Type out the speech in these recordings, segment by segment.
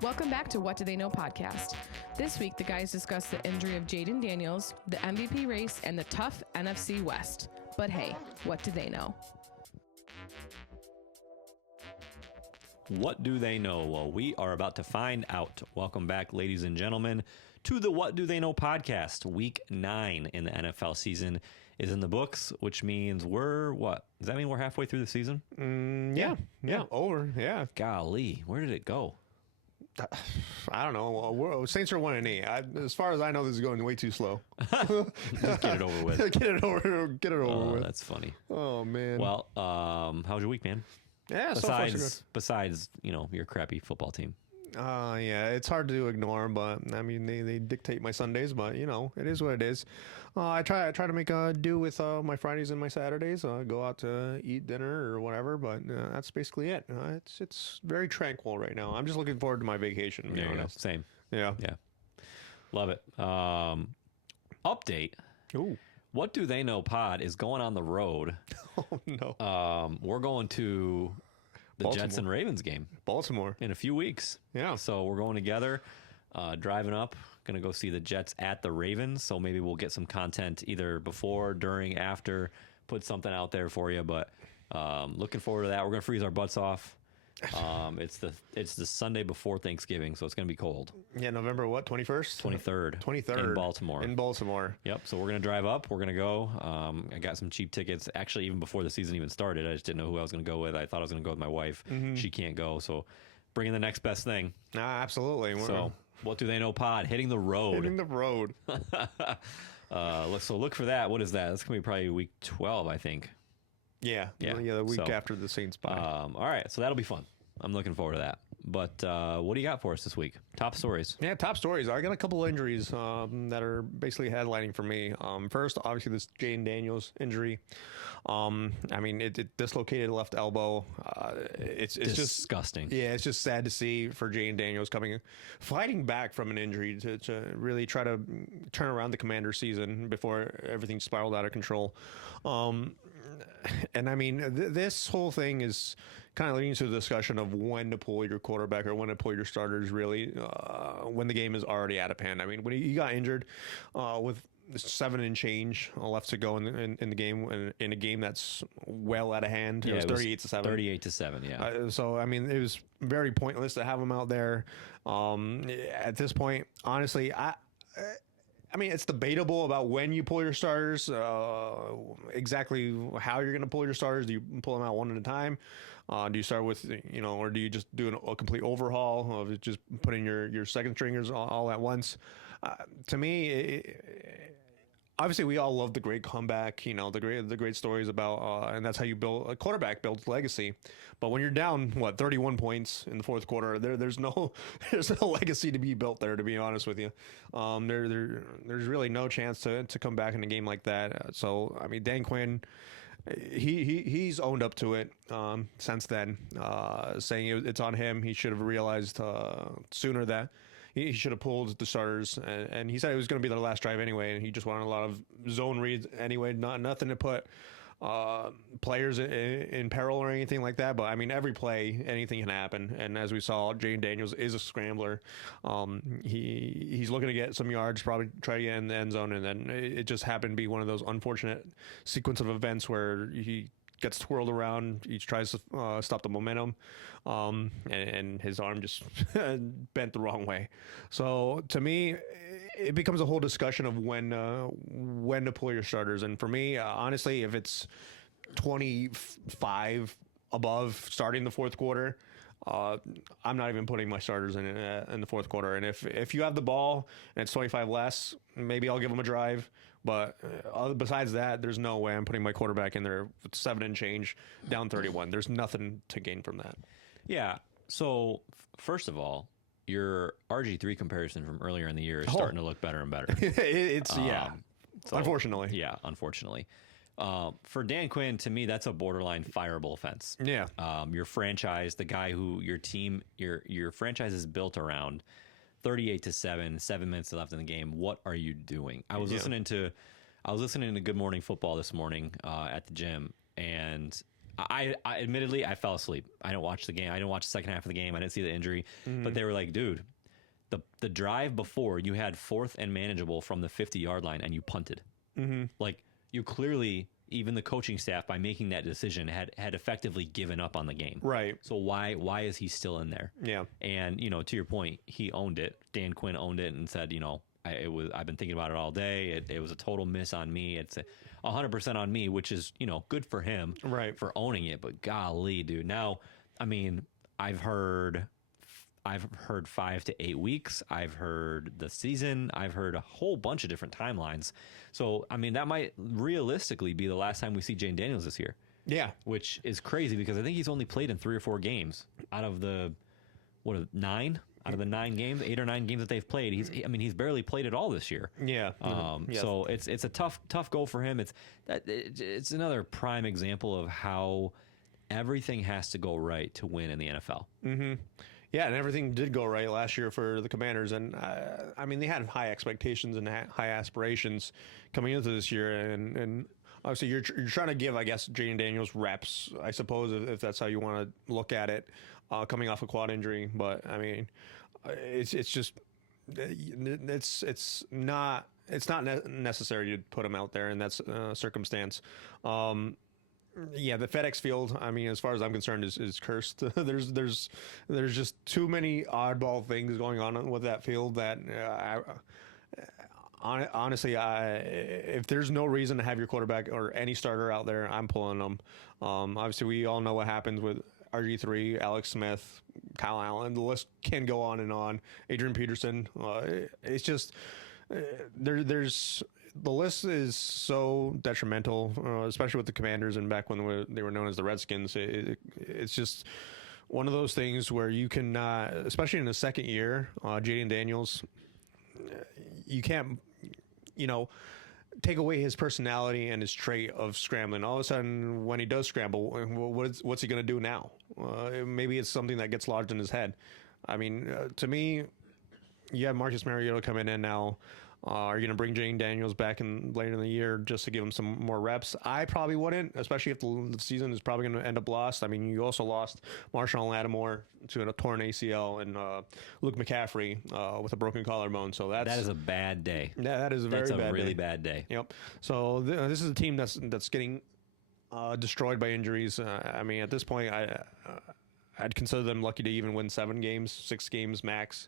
Welcome back to What Do They Know podcast. This week, the guys discuss the injury of Jayden Daniels, the MVP race, and the tough NFC West. But hey, what do they know? What do they know? Well, we are about to find out. Welcome back, ladies and gentlemen, to the What Do They Know podcast. Week 9 in the NFL season is in the books, which means we're what? Does that mean we're halfway through the season? Yeah, over. Yeah. Golly, where did it go? I don't know. Saints are 1-8. As far as I know, this is going way too slow. Just get it over with. Get it over with. That's funny. Oh man. Well, how was your week, man? Yeah. Besides, your crappy football team. Yeah, it's hard to ignore, but I mean, they dictate my Sundays, but it is what it is. I try to make a do with my Fridays and my Saturdays. Go out to eat dinner or whatever, but that's basically it. It's very tranquil right now. I'm just looking forward to my vacation. There you go. Same. Yeah. Love it. Update. Ooh. What Do They Know pod is going on the road. Oh no. We're going to the Baltimore. Jets and Ravens game. Baltimore. In a few weeks. Yeah. So we're going together, driving up, going to go see the Jets at the Ravens. So maybe we'll get some content either before, during, after, put something out there for you. But looking forward to that. We're going to freeze our butts off. It's the Sunday before Thanksgiving, so it's going to be cold. Yeah, November what? 21st? 23rd. In Baltimore. In Baltimore. Yep. So we're going to drive up. We're going to go. I got some cheap tickets. Actually, even before the season even started, I just didn't know who I was going to go with. I thought I was going to go with my wife. Mm-hmm. She can't go, so bringing the next best thing. Absolutely. So, What Do They Know pod, hitting the road. Hitting the road. So look for that. What is that? That's going to be probably week 12, I think. Yeah, the week after the Saints bye. All right, so that'll be fun. I'm looking forward to that. But what do you got for us this week? Top stories. Yeah, top stories. I got a couple of injuries that are basically headlining for me. First, obviously, this Jayden Daniels injury. I mean, it dislocated left elbow. It's disgusting. It's just sad to see for Jayden Daniels fighting back from an injury to really try to turn around the Commander season before everything spiraled out of control. And I mean, this whole thing is kind of leading to the discussion of when to pull your quarterback or when to pull your starters, really, when the game is already out of hand. I mean, when he got injured with 7 and change left to go in the game, in a game that's well out of hand. It was 38-7. 38-7, yeah. So, I mean, it was very pointless to have him out there. At this point, honestly, I mean, it's debatable about when you pull your starters, exactly how you're going to pull your starters. Do you pull them out one at a time? Do you start with, or do you just do a complete overhaul of just putting your second stringers all at once? To me, obviously, we all love the great comeback, the great stories about, and that's how you build a quarterback builds legacy. But when you're down, 31 points in the fourth quarter, there's no legacy to be built there. To be honest with you, there's really no chance to come back in a game like that. So I mean, Dan Quinn, he's owned up to it since then, saying it's on him. He should have realized sooner that he should have pulled the starters, and he said it was going to be their last drive anyway, and he just wanted a lot of zone reads anyway, nothing to put players in peril or anything like that. But I mean, every play, anything can happen, and as we saw, Jayden Daniels is a scrambler. He's looking to get some yards, probably try to get in the end zone, and then it just happened to be one of those unfortunate sequence of events where he gets twirled around. He tries to stop the momentum, and his arm just bent the wrong way. So to me, it becomes a whole discussion of when to pull your starters. And for me, honestly, if it's 25 above starting the fourth quarter, I'm not even putting my starters in the fourth quarter. And if you have the ball and it's 25 less, maybe I'll give them a drive. But besides that, there's no way I'm putting my quarterback in there with 7 and change, down 31. There's nothing to gain from that. Yeah. So first of all, your RG3 comparison from earlier in the year is starting to look better and better. Unfortunately. Yeah, unfortunately. For Dan Quinn, to me, that's a borderline fireable offense. Yeah. Your franchise, the guy who your team, your franchise is built around, 38-7, 7 minutes left in the game. What are you doing? I was listening to Good Morning Football this morning at the gym, and I admittedly I fell asleep. I didn't watch the game. I didn't watch the second half of the game. I didn't see the injury. But they were like, dude, the drive before you had 4th and manageable from the 50-yard line and you punted. Like you clearly, even the coaching staff, by making that decision, had effectively given up on the game. Right. So why is he still in there? Yeah. And to your point, he owned it. Dan Quinn owned it and said, I've been thinking about it all day. It was a total miss on me. It's 100% on me, which is, good for him for owning it. But golly, dude. Now, I mean, I've heard 5 to 8 weeks. I've heard the season. I've heard a whole bunch of different timelines. So, I mean, that might realistically be the last time we see Jayden Daniels this year. Yeah. Which is crazy because I think he's only played in 3 or 4 games out of the, 9? Out of the 9 games, 8 or 9 games that they've played, he's barely played at all this year. Yeah. Yes. So it's a tough goal for him. It's another prime example of how everything has to go right to win in the NFL. Mm-hmm. Yeah, and everything did go right last year for the Commanders, and I mean they had high expectations and high aspirations coming into this year, and obviously you're trying to give, I guess, Jayden Daniels reps, I suppose, if that's how you want to look at it, coming off a quad injury. But I mean, it's just it's not necessary to put him out there in that circumstance. Yeah, the FedEx Field, I mean, as far as I'm concerned, is cursed. there's just too many oddball things going on with that field that honestly, if there's no reason to have your quarterback or any starter out there, I'm pulling them. Obviously, we all know what happens with RG3, Alex Smith, Kyle Allen. The list can go on and on. Adrian Peterson. It's just there's. The list is so detrimental, especially with the Commanders and back when they were known as the Redskins. It's just one of those things where you can, especially in the second year, Jayden Daniels, you can't, take away his personality and his trait of scrambling. All of a sudden, when he does scramble, what's he going to do now? Maybe it's something that gets lodged in his head. I mean, to me, you have Marcus Mariota coming in now. Are you going to bring Jayden Daniels back later in the year just to give him some more reps? I probably wouldn't, especially if the season is probably going to end up lost. I mean, you also lost Marshawn Lattimore to a torn ACL and Luke McCaffrey with a broken collarbone. So that is a bad day. Yeah, that is a really bad day. Yep. So this is a team that's getting destroyed by injuries. I mean, at this point, I'd consider them lucky to even win 7 games, 6 games max.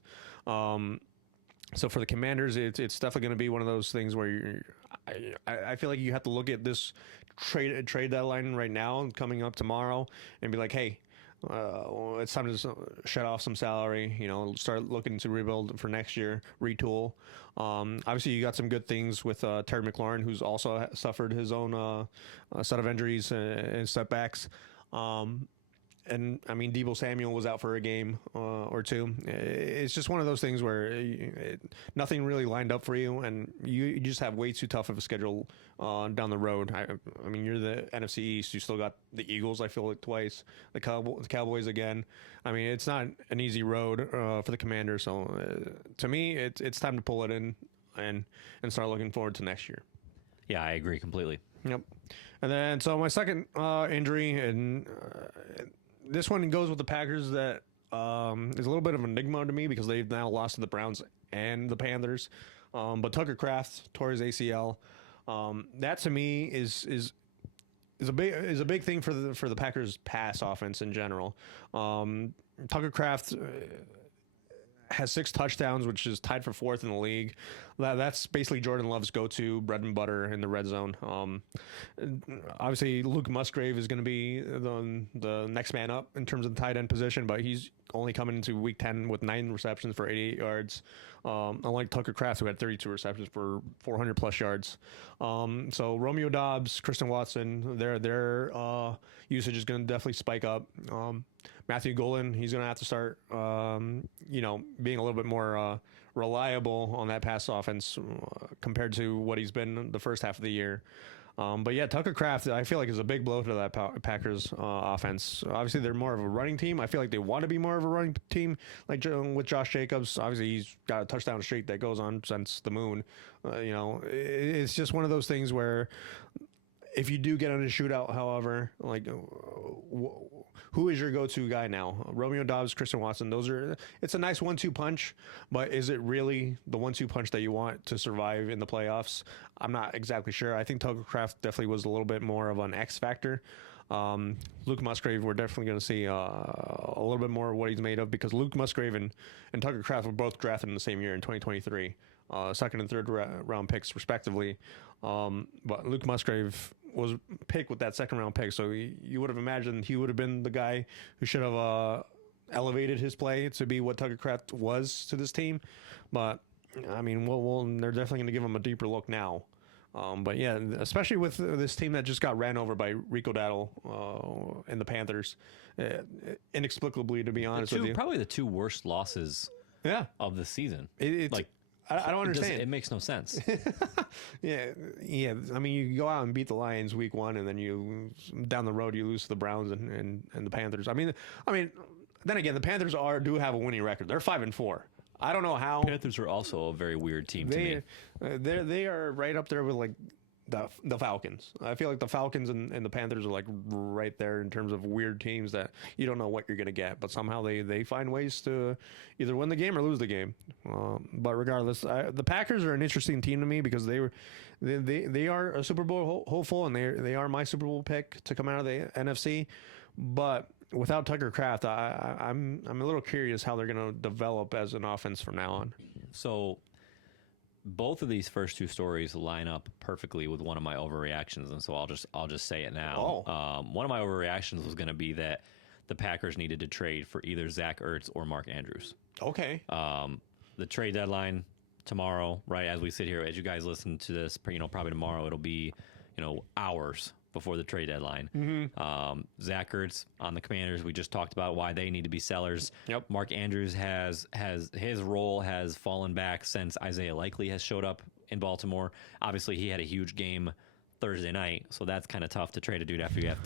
So for the Commanders, it's definitely going to be one of those things where I feel like you have to look at this trade deadline right now coming up tomorrow and be like, hey, it's time to shut off some salary, start looking to rebuild for next year, retool. Obviously, you got some good things with Terry McLaurin, who's also suffered his own set of injuries and setbacks. And I mean, Deebo Samuel was out for a game or 2. It's just one of those things where nothing really lined up for you, and you just have way too tough of a schedule down the road. I mean, you're the NFC East. You still got the Eagles, I feel like, twice. The Cowboys again. I mean, it's not an easy road for the Commanders. So to me, it's time to pull it in and start looking forward to next year. Yeah, I agree completely. Yep. And then so my second injury, and this one goes with the Packers that is a little bit of an enigma to me because they've now lost to the Browns and the Panthers. But Tucker Kraft tore his ACL. That to me is a big thing for the Packers pass offense in general. Tucker Kraft has 6 touchdowns, which is tied for 4th in the league. That's basically Jordan Love's go-to bread and butter in the red zone. Obviously, Luke Musgrave is going to be the next man up in terms of the tight end position, but he's only coming into week 10 with 9 receptions for 88 yards. Unlike Tucker Kraft, who had 32 receptions for 400 plus yards. So Romeo Doubs, Kristen Watson, their usage is going to definitely spike up. Matthew Golden, he's going to have to start, being a little bit more reliable on that pass offense compared to what he's been the first half of the year. But yeah, Tucker Kraft, I feel like is a big blow to that Packers offense. Obviously, they're more of a running team. I feel like they want to be more of a running team, like with Josh Jacobs. Obviously, he's got a touchdown streak that goes on since the moon. It's just one of those things where if you do get in a shootout, however, like who is your go-to guy now? Romeo Dobbs, Christian Watson. It's a nice 1-2 punch, but is it really the 1-2 punch that you want to survive in the playoffs? I'm not exactly sure. I think Tucker Kraft definitely was a little bit more of an X factor. Luke Musgrave, we're definitely going to see a little bit more of what he's made of, because Luke Musgrave and Tucker Kraft were both drafted in the same year in 2023, second and third round picks respectively. But Luke Musgrave was picked with that second round pick, so you would have imagined he would have been the guy who should have elevated his play to be what Tucker Kraft was to this team. But I mean, they're definitely going to give him a deeper look now. But yeah, especially with this team that just got ran over by Rico Dowdle and the Panthers, inexplicably, to be honest with you. Probably the two worst losses of the season. It's like, I don't understand. It makes no sense. Yeah. I mean, you go out and beat the Lions week 1, and then you down the road you lose to the Browns and the Panthers. I mean, then again, the Panthers do have a winning record. They're 5-4. I don't know how. Panthers are also a very weird team to me. They are right up there with like the Falcons. I feel like the Falcons and the Panthers are like right there in terms of weird teams that you don't know what you're gonna get, but somehow they find ways to either win the game or lose the game. But regardless, the Packers are an interesting team to me because they are a Super Bowl hopeful, and they are my Super Bowl pick to come out of the NFC, but without Tucker Kraft, I'm a little curious how they're going to develop as an offense from now on. So both of these first two stories line up perfectly with one of my overreactions, and so I'll just say it now. One of my overreactions was going to be that the Packers needed to trade for either Zach Ertz or Mark Andrews. Okay. The trade deadline tomorrow, right as we sit here, as you guys listen to this, probably tomorrow, it'll be hours before the trade deadline. Mm-hmm. Zach Ertz on the Commanders, we just talked about why they need to be sellers. Yep. Mark Andrews has his role has fallen back since Isaiah Likely has showed up in Baltimore. Obviously, he had a huge game Thursday night, so that's kind of tough to trade a dude after you have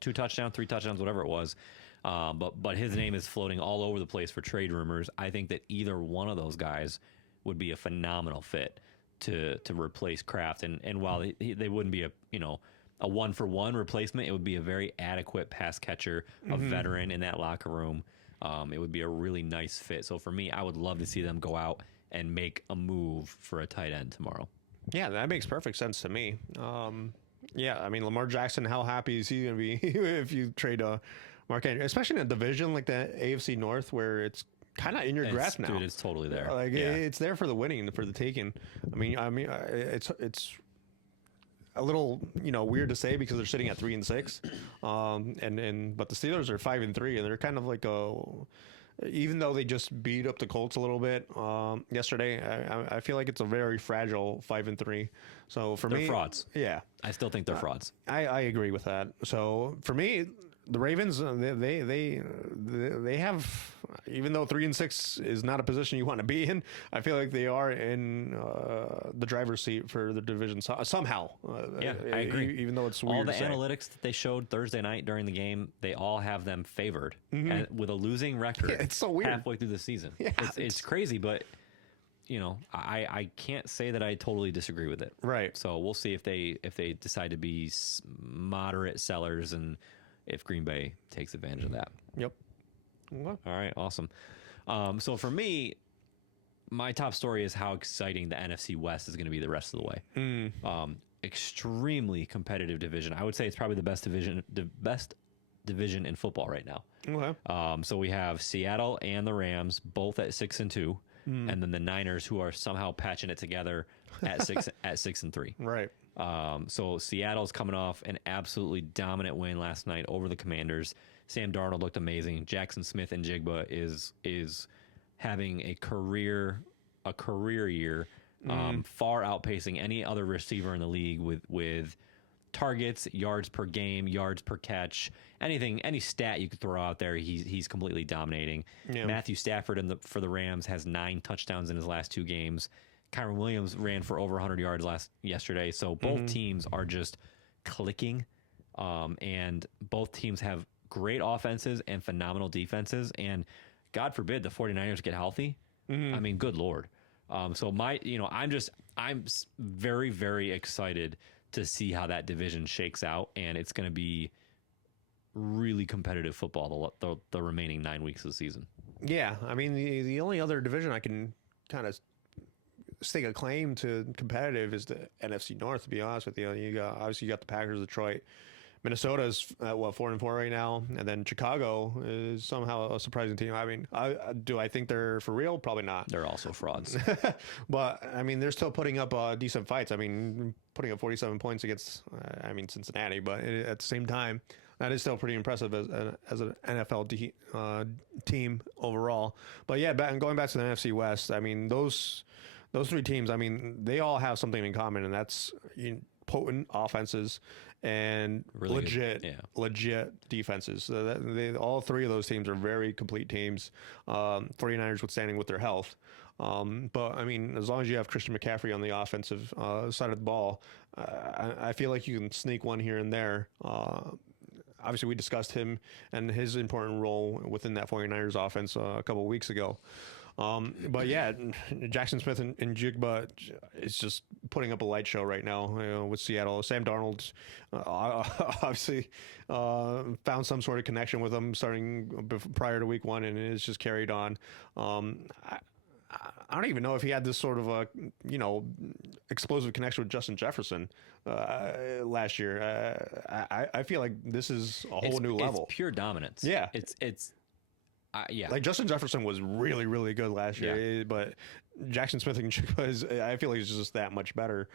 two touchdowns, whatever it was. But his name is floating all over the place for trade rumors. I think that either one of those guys would be a phenomenal fit to replace Kraft, and while they wouldn't be a 1-for-1 replacement, it would be a very adequate pass catcher, a veteran in that locker room. It would be a really nice fit. So for me, I would love to see them go out and make a move for a tight end tomorrow. Yeah, that makes perfect sense to me. Yeah, I mean, Lamar Jackson, how happy is he going to be if you trade Mark Andrews, especially in a division like the AFC North where it's kind of in your grasp now. Dude, it's totally there. Like it's there for the winning, for the taking. I mean, it's a little weird to say because they're sitting at 3-6, but the Steelers are 5-3, and they're kind of like even though they just beat up the Colts a little bit yesterday, I feel like it's a very fragile 5-3. So for me, they're frauds. Yeah, I still think they're frauds. I agree with that. So for me, the Ravens, they have, even though 3-6 is not a position you want to be in, I feel like they are in the driver's seat for the division somehow. Yeah, I agree. Even though it's weird all the to say. analytics that they showed Thursday night during the they all have them favored with a losing record. Yeah, it's so weird. Halfway through the season. Yeah, it's crazy, but I can't say that I totally disagree with it. Right. So we'll see if they decide to be moderate sellers and if Green Bay takes advantage of that. Yep. All right, awesome. So for me, my top story is how exciting the NFC West is going to be the rest of the way. Extremely competitive division. I would say it's probably the best division in football right now. Okay. So we have Seattle and the Rams both at 6-2, and then the Niners, who are somehow patching it together at 6-3. Right. So Seattle's coming off an absolutely dominant win last night over the Commanders. Sam Darnold looked amazing. Jackson Smith and Jigba is having a career year, far outpacing any other receiver in the league with targets, yards per game, yards per catch, any stat you could throw out there. He's completely dominating. Yeah. Matthew Stafford for the Rams has 9 touchdowns in his last 2 games. Kyron Williams ran for over 100 yards yesterday. So both teams are just clicking, and both teams have great offenses and phenomenal defenses. And God forbid the 49ers get healthy. I mean, good Lord. So I'm very, very excited to see how that division shakes out, and it's going to be really competitive football the remaining 9 weeks of the season. Yeah, I mean the only other division I can kind of stake a claim to competitive is the NFC North. To be honest with you, you got the Packers, Detroit, Minnesota's at 4-4 right now, and then Chicago is somehow a surprising team. I mean, do I think they're for real? Probably not. They're also frauds. But I mean, they're still putting up decent fights. I mean, putting up 47 points against Cincinnati, but at the same time, that is still pretty impressive as an NFL team overall. But yeah, going back to the NFC West, I mean, those three teams, I mean, they all have something in common, and that's potent offenses and really legit defenses. So all three of those teams are very complete teams. 49ers withstanding with their health. But I mean, as long as you have Christian McCaffrey on the offensive side of the ball, I feel like you can sneak one here and there. Obviously, we discussed him and his important role within that 49ers offense a couple of weeks ago. But yeah, Jackson Smith and Jigba is just putting up a light show right now with Seattle. Sam Darnold obviously found some sort of connection with him starting prior to week 1, and it's just carried on. I don't even know if he had this sort of a explosive connection with Justin Jefferson last year. I feel like this is a whole new level. It's pure dominance. Yeah, it's. Yeah, like Justin Jefferson was really, really good last year, but Jackson Smith and Jigba I feel like he's just that much better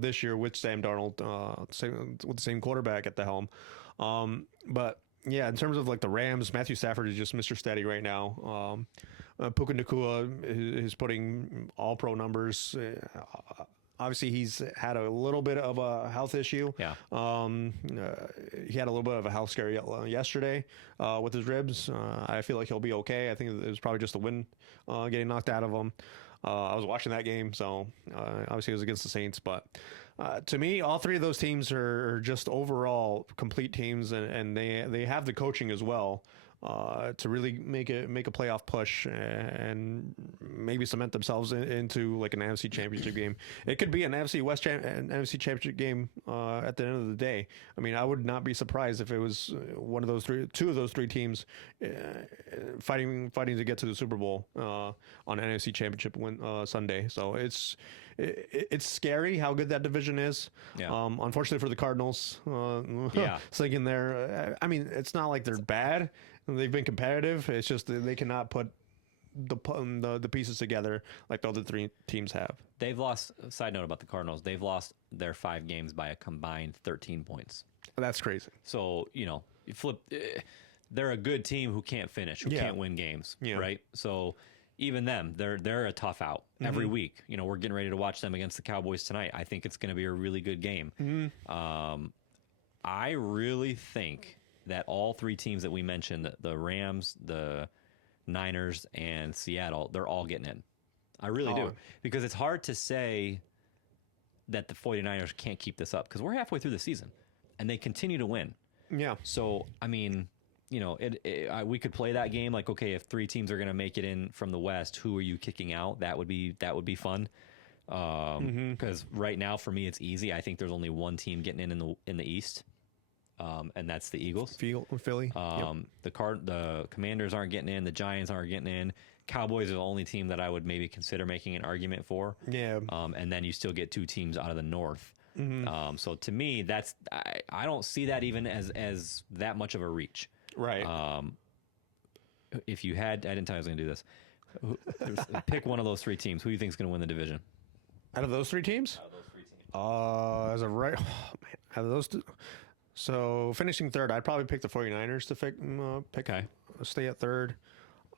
this year with Sam Darnold, with the same quarterback at the helm. But yeah, in terms of like the Rams, Matthew Stafford is just Mr. Steady right now. Puka Nacua is putting all pro numbers. Obviously, he's had a little bit of a health issue. Yeah. He had a little bit of a health scare yesterday with his ribs. I feel like he'll be okay. I think it was probably just the wind getting knocked out of him. I was watching that game, so obviously it was against the Saints. But to me, all three of those teams are just overall complete teams, and they have the coaching as well. To really make a playoff push and maybe cement themselves into like an NFC Championship game. It could be an NFC West an NFC Championship game at the end of the day. I mean, I would not be surprised if it was two of those three teams fighting to get to the Super Bowl on NFC Championship Sunday. So it's scary how good that division is. Yeah. Unfortunately for the Cardinals, sinking there. I mean, it's not like they're bad. They've been competitive. It's just that they cannot put the pieces together like the other three teams have. They've lost. Side note about the Cardinals: they've lost their 5 games by a combined 13 points. That's crazy. So you flip. They're a good team who can't finish, who can't win games, right? So even them, they're a tough out every week. We're getting ready to watch them against the Cowboys tonight. I think it's going to be a really good game. I really think that all 3 teams that we mentioned, the Rams, the Niners, and Seattle, they're all getting in. I really do. Because it's hard to say that the 49ers can't keep this up because we're halfway through the season and they continue to win. Yeah. So, I mean, we could play that game like, okay, if 3 teams are going to make it in from the West, who are you kicking out? That would be fun. Because right now, for me, it's easy. I think there's only one team getting in the East. And that's the Eagles. Philly. The Commanders aren't getting in. The Giants aren't getting in. Cowboys are the only team that I would maybe consider making an argument for. Yeah. And then you still get 2 teams out of the North. So to me, I don't see that even as that much of a reach. Right. If you had, I didn't tell you I was going to do this. Pick one of those 3 teams. Who do you think is going to win the division? Out of those 3 teams? As a right. Oh, man. Out of those 2. So finishing third, I'd probably pick the 49ers to stay at third.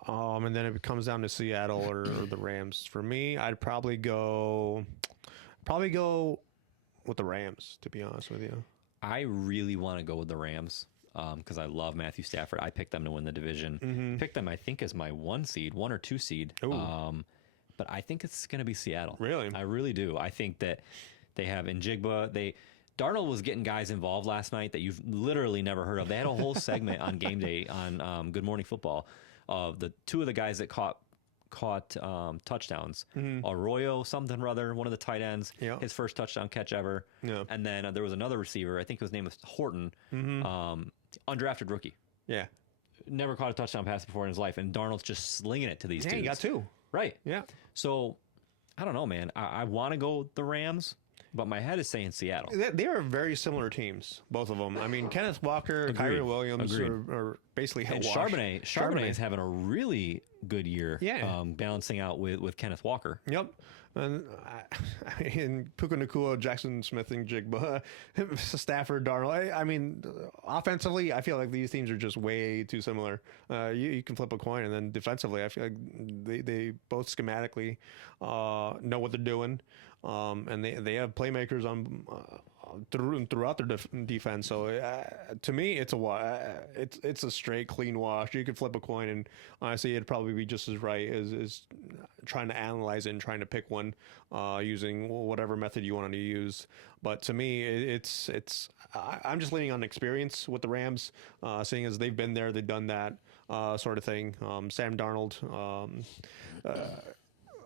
And then it comes down to Seattle or the Rams. For me, I'd probably go with the Rams, to be honest with you. I really want to go with the Rams because I love Matthew Stafford. I picked them to win the division. Picked them, I think, as my 1 or 2 seed. But I think it's going to be Seattle. Really? I really do. I think that they have Njigba. Darnold was getting guys involved last night that you've literally never heard of. They had a whole segment on Game Day on Good Morning Football of the 2 of the guys that caught caught touchdowns. Arroyo, something or other, one of the tight ends, his first touchdown catch ever. Yeah. And then there was another receiver, I think his name was Horton, undrafted rookie. Yeah. Never caught a touchdown pass before in his life, and Darnold's just slinging it to these dudes. He got 2. Right. Yeah. So, I don't know, man. I want to go the Rams, but my head is saying Seattle. They are very similar teams, both of them. I mean, Kenneth Walker, Kyrie Williams are basically and Charbonnet is having a really good year. Yeah. Balancing out with Kenneth Walker. Yep. And Puka Nacua, Jackson Smith, and Jigba, Stafford, Darnold. I mean, offensively, I feel like these teams are just way too similar. You can flip a coin, and then defensively, I feel like they both schematically know what they're doing, and they have playmakers on throughout their defense. So to me, it's a straight clean wash. You could flip a coin, and honestly, it'd probably be just as right as trying to analyze it and trying to pick one using whatever method you want to use. But to me, I'm just leaning on experience with the Rams, seeing as they've been there, they've done that sort of thing. Sam Darnold.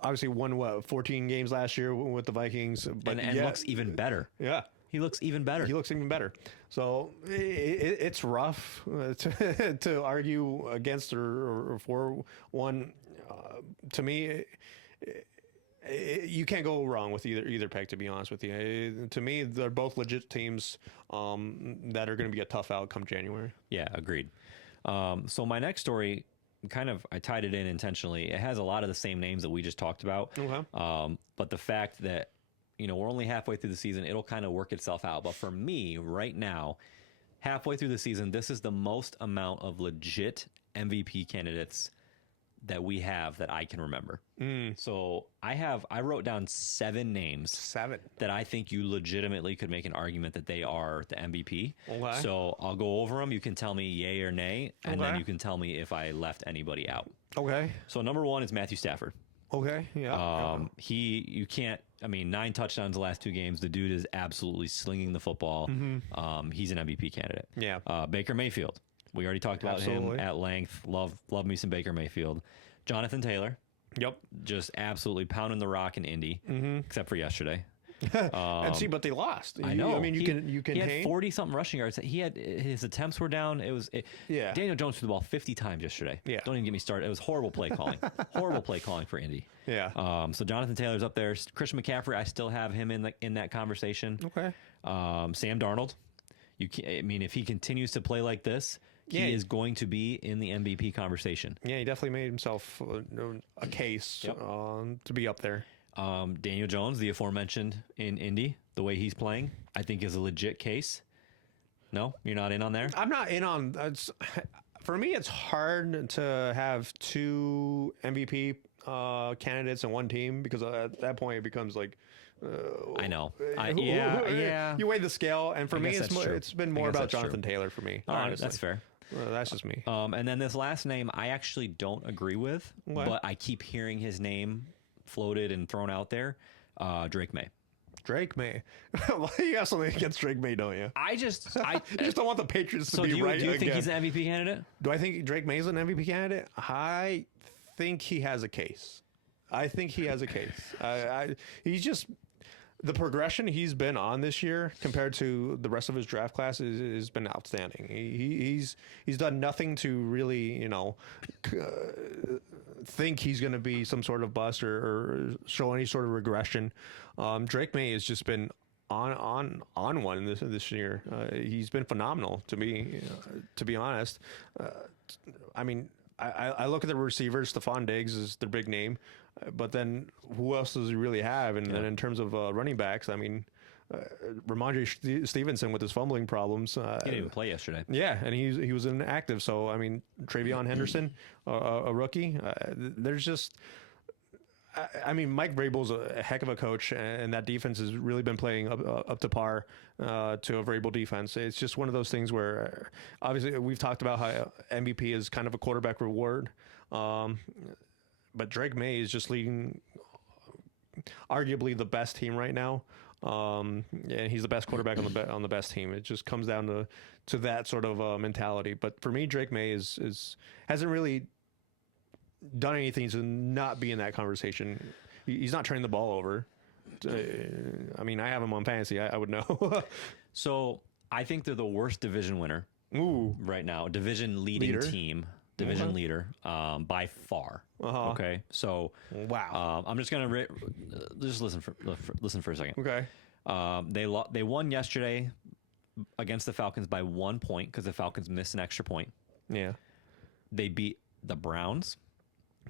Obviously won 14 games last year with the Vikings, but and looks even better. Yeah. He looks even better. So it's rough to argue against or for one. To me, you can't go wrong with either pick, to be honest with you. To me, they're both legit teams that are going to be a tough out come January. Yeah, agreed. So my next story, I tied it in intentionally. It has a lot of the same names that we just talked about. Okay. But the fact that we're only halfway through the season, it'll kind of work itself out. But for me, right now, halfway through the season, this is the most amount of legit MVP candidates that we have that I can remember. So I wrote down 7 names. That I think you legitimately could make an argument that they are the MVP. Okay. So I'll go over them. You can tell me yay or nay, and then you can tell me if I left anybody out. Okay. So number 1 is Matthew Stafford. Okay. Yeah. You can't. 9 touchdowns the last 2 games. The dude is absolutely slinging the football. He's an MVP candidate. Yeah. Baker Mayfield. We already talked about him at length. Love me some Baker Mayfield. Jonathan Taylor. Yep. Just absolutely pounding the rock in Indy, except for yesterday. But they lost. I know. I mean, you can. He had 40-something rushing yards. His attempts were down. Daniel Jones threw the ball 50 times yesterday. Yeah. Don't even get me started. It was horrible play calling. Horrible play calling for Indy. Yeah. So Jonathan Taylor's up there. Christian McCaffrey, I still have him in that conversation. Okay. Sam Darnold. If he continues to play like this, he is going to be in the MVP conversation. Yeah, he definitely made himself a case to be up there. Daniel Jones, the aforementioned in Indy, the way he's playing, I think is a legit case. No, you're not in on there? I'm not in on. For me, it's hard to have 2 MVP candidates in one team because at that point it becomes like. I know. You weigh the scale, and for me, it's been more about Jonathan Taylor for me. Honestly. That's fair. That's just me. And then this last name, I actually don't agree with, but I keep hearing his name floated and thrown out there. Drake May. Drake May. You have something against Drake May, don't you? I just don't want the Patriots to be right. Do you think he's an MVP candidate? Do I think Drake May is an MVP candidate? I think he has a case. He's just. The progression he's been on this year compared to the rest of his draft class has been outstanding. He's done nothing to really, think he's going to be some sort of bust or show any sort of regression. Drake May has just been on one this year. He's been phenomenal to me, to be honest. I look at the receivers. Stephon Diggs is their big name, but then who else does he really have? And then in terms of running backs, Ramondre Stevenson with his fumbling problems. He didn't even play yesterday. Yeah, and he was inactive. So Travion Henderson, a rookie. There's just. Mike Vrabel's a heck of a coach, and that defense has really been playing up to par to a Vrabel defense. It's just one of those things where, obviously, we've talked about how MVP is kind of a quarterback reward, but Drake May is just leading arguably the best team right now, and he's the best quarterback on the best team. It just comes down to that sort of mentality. But for me, Drake May hasn't really done anything to not be in that conversation. He's not turning the ball over. I mean, I have him on fantasy. I would know. So I think they're the worst division winner right now. Division leading team. Division leader by far. Okay, so wow. I'm just gonna just listen for a second. Okay. They won yesterday against the Falcons by 1 point because the Falcons missed an extra point. Yeah. They beat the Browns.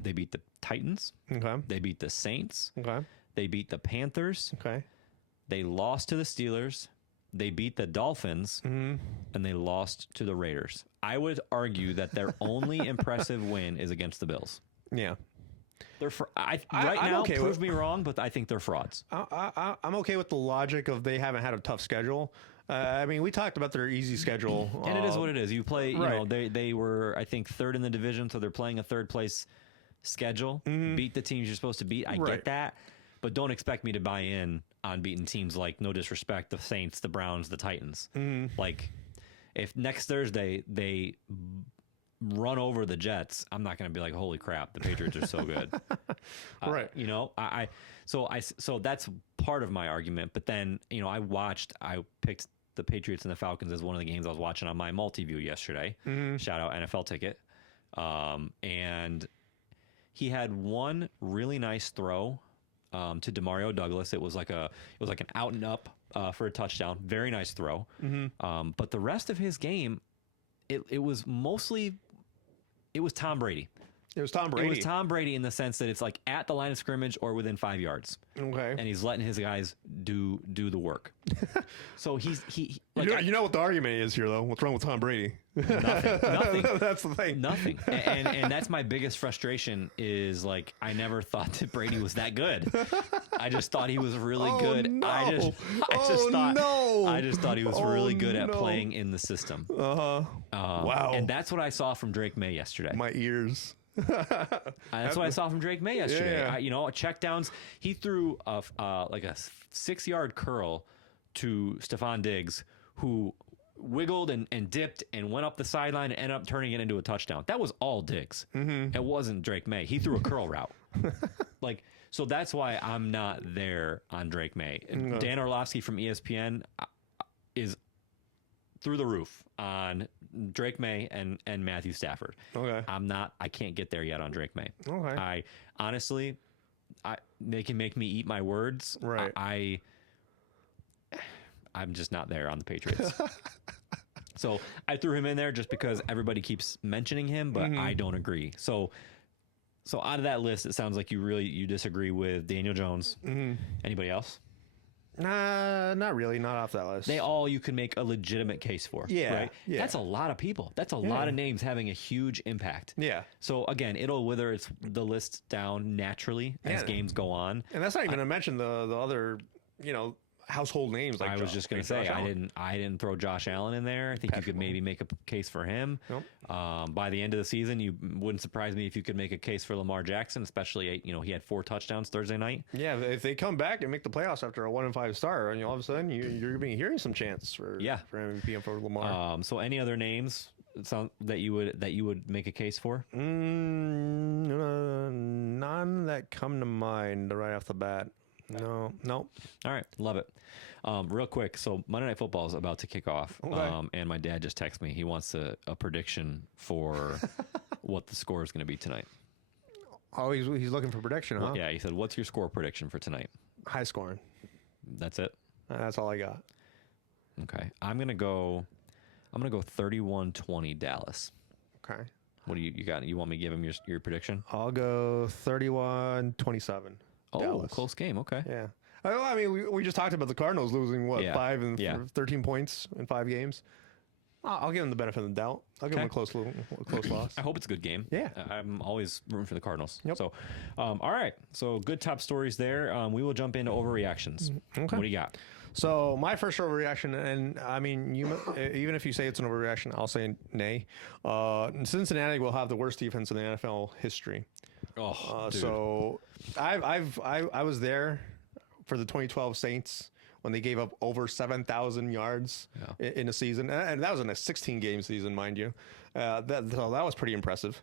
They beat the Titans. Okay. They beat the Saints. Okay. They beat the Panthers. Okay. They lost to the Steelers. They beat the Dolphins, and they lost to the Raiders. I would argue that their only impressive win is against the Bills. Yeah. They're right I'm now. okay Prove me wrong, but I think they're frauds. I'm okay with the logic of they haven't had a tough schedule. I mean, we talked about their easy schedule, And it is what it is. You play. You right. know, they were I think third in the division, so they're playing a third place schedule. Beat the teams you're supposed to beat. I get that, but don't expect me to buy in on beating teams like, no disrespect, the Saints, the Browns, the Titans. Like, if next Thursday they run over the Jets, I'm not going to be like, holy crap, the Patriots are so good. Right. You know, so that's part of my argument. But then, you know, I picked the Patriots and the Falcons as one of the games I was watching on my multi-view yesterday. Shout out NFL Ticket. And he had one really nice throw to Demario Douglas. It was like an out and up for a touchdown. Very nice throw. But the rest of his game, it was mostly Tom Brady. It was Tom Brady. It was Tom Brady in the sense that it's like at the line of scrimmage or within 5 yards. Okay. And he's letting his guys do the work. So he like, you know what the argument is here, though? What's wrong with Tom Brady? Nothing. That's the thing. Nothing. And that's my biggest frustration is, like, I never thought that Brady was that good. I just thought he was really good. No. I just thought he was really good at playing in the system. Wow. And that's what I saw from Drake May yesterday. My ears. That's what I saw from Drake May yesterday. Yeah. Checkdowns. He threw like a 6-yard curl to Stephon Diggs, who wiggled and dipped and went up the sideline and ended up turning it into a touchdown. That was all Diggs. It wasn't Drake May. He threw a curl route. So that's why I'm not there on Drake May. No. Dan Orlovsky from ESPN is through the roof on Drake May and Matthew Stafford. Okay. I can't get there yet on Drake May. Okay. I honestly, they can make me eat my words. Right. I'm just not there on the Patriots. So I threw him in there just because everybody keeps mentioning him, but I don't agree. So out of that list, it sounds like you disagree with Daniel Jones. Anybody else? Nah, not really. Not off that list. You can make a legitimate case for. Yeah, right? yeah. That's a lot of people. That's a lot of names having a huge impact. Yeah. So again, it'll wither the list down naturally as games go on. And that's not even to mention the other, household names. Like I was just going to say, I didn't throw Josh Allen in there. I think you could maybe make a case for him. Nope. By the end of the season, you wouldn't surprise me if you could make a case for Lamar Jackson, especially, he had 4 touchdowns Thursday night. Yeah, if they come back and make the playoffs after a 1-5 start, and all of a sudden you're being hearing some chance for MVP and for Lamar. So any other names that you would make a case for? None that come to mind right off the bat. No. All right. Love it. Real quick. So Monday Night Football is about to kick off. Okay. And my dad just texted me. He wants a prediction for what the score is going to be tonight. Oh, he's looking for prediction, huh? Yeah. He said, what's your score prediction for tonight? High scoring. That's it? That's all I got. Okay. I'm going to go 31-20 Dallas. Okay. What do you got? You want me to give him your prediction? I'll go 31-27. Oh, Dallas. Close game. Okay. Yeah. I mean, we just talked about the Cardinals losing 5 and 13 points in 5 games. I'll give them the benefit of the doubt. I'll give them a close loss. I hope it's a good game. Yeah. I'm always rooting for the Cardinals. Yep. So, all right. So good top stories there. We will jump into overreactions. Okay. What do you got? So my first overreaction, and I mean, even if you say it's an overreaction, I'll say nay. Cincinnati will have the worst defense in the NFL history. Oh, dude. So I was there for the 2012 Saints when they gave up over 7,000 yards in a season, and that was in a 16-game season, mind you. That was pretty impressive.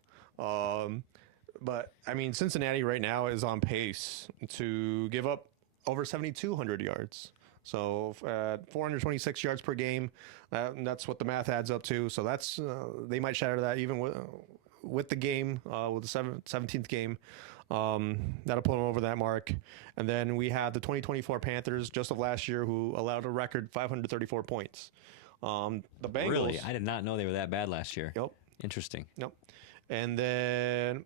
But I mean, Cincinnati right now is on pace to give up over 7,200 yards. So 426 yards per game. That's what the math adds up to. So that's they might shatter that even with the game, with the 17th game. That'll put them over that mark. And then we have the 2024 Panthers, just of last year, who allowed a record 534 points. The Bengals. Really? I did not know they were that bad last year. Yep. Interesting. Yep. And then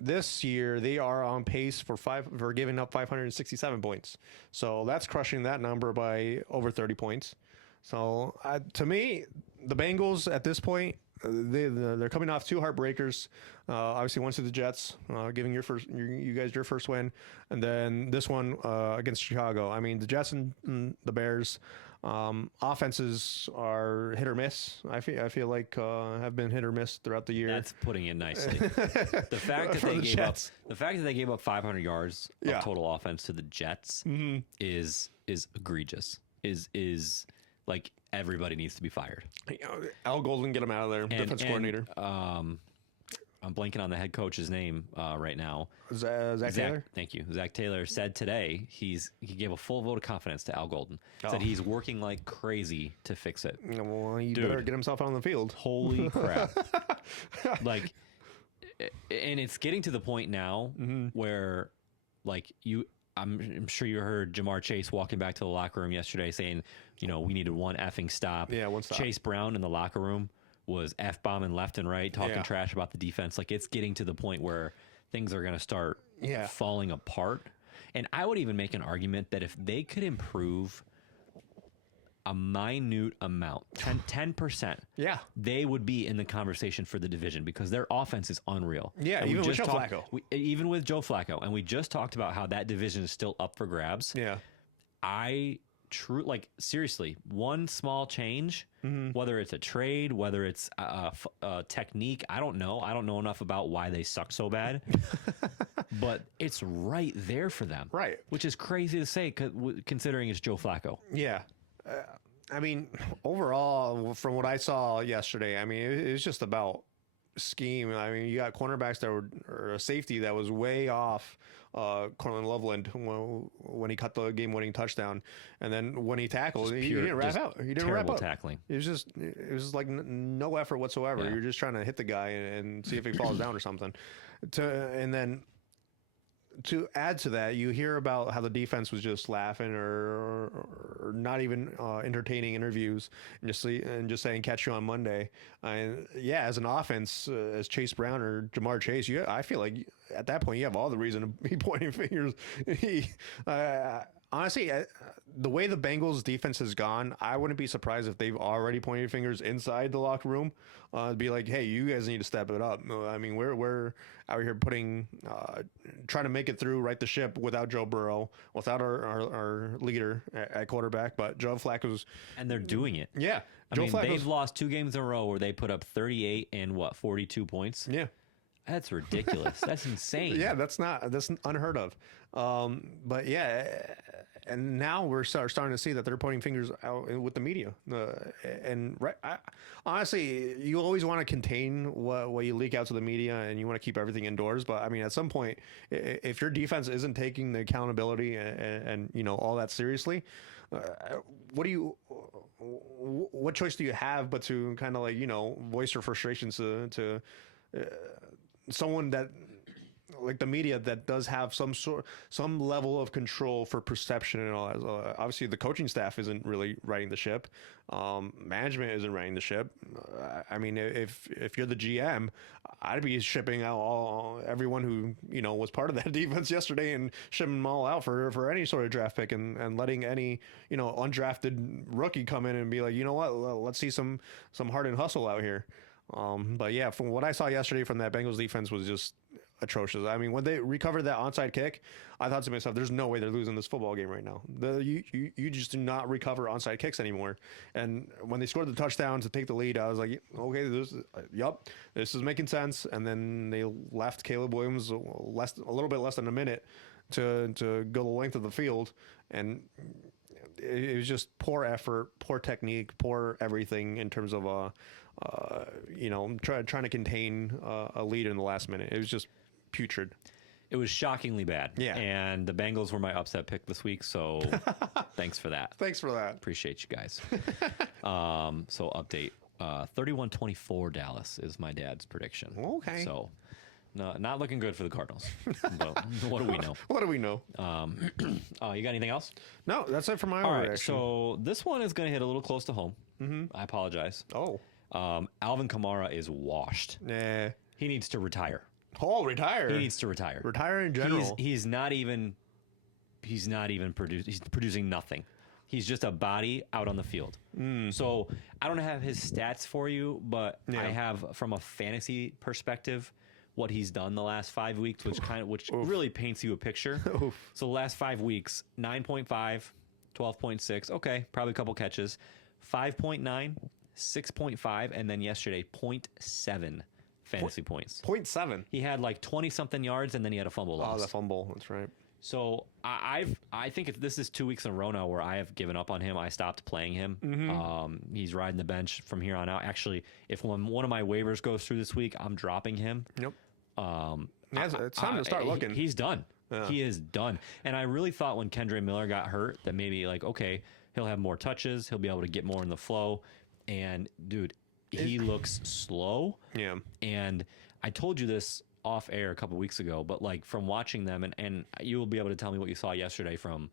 this year they are on pace for giving up 567 points. So that's crushing that number by over 30 points. So to me, the Bengals at this point, they're coming off 2 heartbreakers. Obviously, once to the Jets, giving you guys your first win, and then this one against Chicago. I mean, the Jets and the Bears. Offenses are hit or miss. I feel like have been hit or miss throughout the year. That's putting it nicely. The fact that they gave up 500 yards of total offense to the Jets is egregious. Is like everybody needs to be fired. Al Golden, get him out of there. Defense coordinator. I'm blanking on the head coach's name right now. Zach Taylor? Thank you. Zach Taylor said today he gave a full vote of confidence to Al Golden. Said he's working like crazy to fix it. Well, he better get himself out on the field. Holy crap. Like, and it's getting to the point now where, like, I'm sure you heard Jamar Chase walking back to the locker room yesterday saying, we needed one effing stop. Yeah, one stop. Chase Brown in the locker room was F-bombing left and right, talking trash about the defense. Like, it's getting to the point where things are going to start falling apart. And I would even make an argument that if they could improve a minute amount, 10%, they would be in the conversation for the division because their offense is unreal. Yeah, and even with Joe Flacco. Even with Joe Flacco. And we just talked about how that division is still up for grabs. Yeah. Seriously, one small change, whether it's a trade, whether it's a technique, I don't know. I don't know enough about why they suck so bad, but it's right there for them. Right. Which is crazy to say considering it's Joe Flacco. Yeah. I mean, overall, from what I saw yesterday, I mean, it was just about scheme. I mean, you got cornerbacks or a safety that was way off Cortland Loveland when he cut the game-winning touchdown, and then when he tackled, he didn't wrap out. He didn't wrap up. Tackling. It was just like no effort whatsoever. Yeah. You're just trying to hit the guy and see if he falls down or something. And then to add to that, you hear about how the defense was just laughing or not even entertaining interviews and just saying catch you on Monday. And as an offense, as Chase Brown or Jamar Chase, I feel like at that point you have all the reason to be pointing fingers. Honestly, the way the Bengals defense has gone, I wouldn't be surprised if they've already pointed fingers inside the locker room. Be like, hey, you guys need to step it up. I mean, we're out here trying to make it through, right the ship without Joe Burrow, without our leader at quarterback, but Joe Flacco's. And they're doing it. Yeah. They've lost 2 games in a row where they put up 38 and 42 points? Yeah. That's ridiculous. That's insane. Yeah, that's unheard of. But yeah, and now we're starting to see that they're pointing fingers out with the media. Honestly, you always want to contain what you leak out to the media, and you want to keep everything indoors. But I mean, at some point, if your defense isn't taking the accountability and all that seriously, what choice do you have but to kind of voice your frustrations to someone that, like the media, that does have some level of control for perception and all that. Obviously, the coaching staff isn't really riding the ship. Management isn't riding the ship. I mean, if you're the GM, I'd be shipping out everyone who was part of that defense yesterday and shipping them all out for any sort of draft pick and letting any undrafted rookie come in and be like, you know what, let's see some heart and hustle out here. But yeah, from what I saw yesterday from that Bengals defense was just atrocious. I mean, when they recovered that onside kick, I thought to myself, there's no way they're losing this football game right now. You just do not recover onside kicks anymore. And when they scored the touchdown to take the lead, I was like, okay, this is making sense. And then they left Caleb Williams a little bit less than a minute to go the length of the field. And it was just poor effort, poor technique, poor everything in terms of trying to contain a lead in the last minute. It was just putrid. It was shockingly bad. Yeah. And the Bengals were my upset pick this week, so thanks for that. Thanks for that. Appreciate you guys. So update. 31-24 Dallas is my dad's prediction. Okay. So no, not looking good for the Cardinals. But what do we know? What do we know? You got anything else? No, that's it for my All right. reaction. So this one is going to hit a little close to home. I apologize. Oh. Alvin Kamara is washed. Nah. He needs to retire. Oh, retire. He needs to retire. Retire in general. He's not even producing. He's producing nothing. He's just a body out on the field. So I don't have his stats for you, but I have from a fantasy perspective what he's done the last 5 weeks, which really paints you a picture. So the last 5 weeks, 9.5, 12.6. Okay, probably a couple catches. 5.9, 6.5, and then yesterday 0.7 fantasy points. 0.7. He had like 20 something yards, and then he had a fumble loss. Oh, the fumble. That's right. So I think this is 2 weeks in a row now where I have given up on him. I stopped playing him. He's riding the bench from here on out. Actually, if one of my waivers goes through this week, I'm dropping him. Yep. It's time to start looking. He's done. Yeah. He is done. And I really thought when Kendre Miller got hurt that maybe like, okay, he'll have more touches. He'll be able to get more in the flow. And dude, he looks slow. Yeah. And I told you this off air a couple weeks ago, but like from watching them, and you will be able to tell me what you saw yesterday from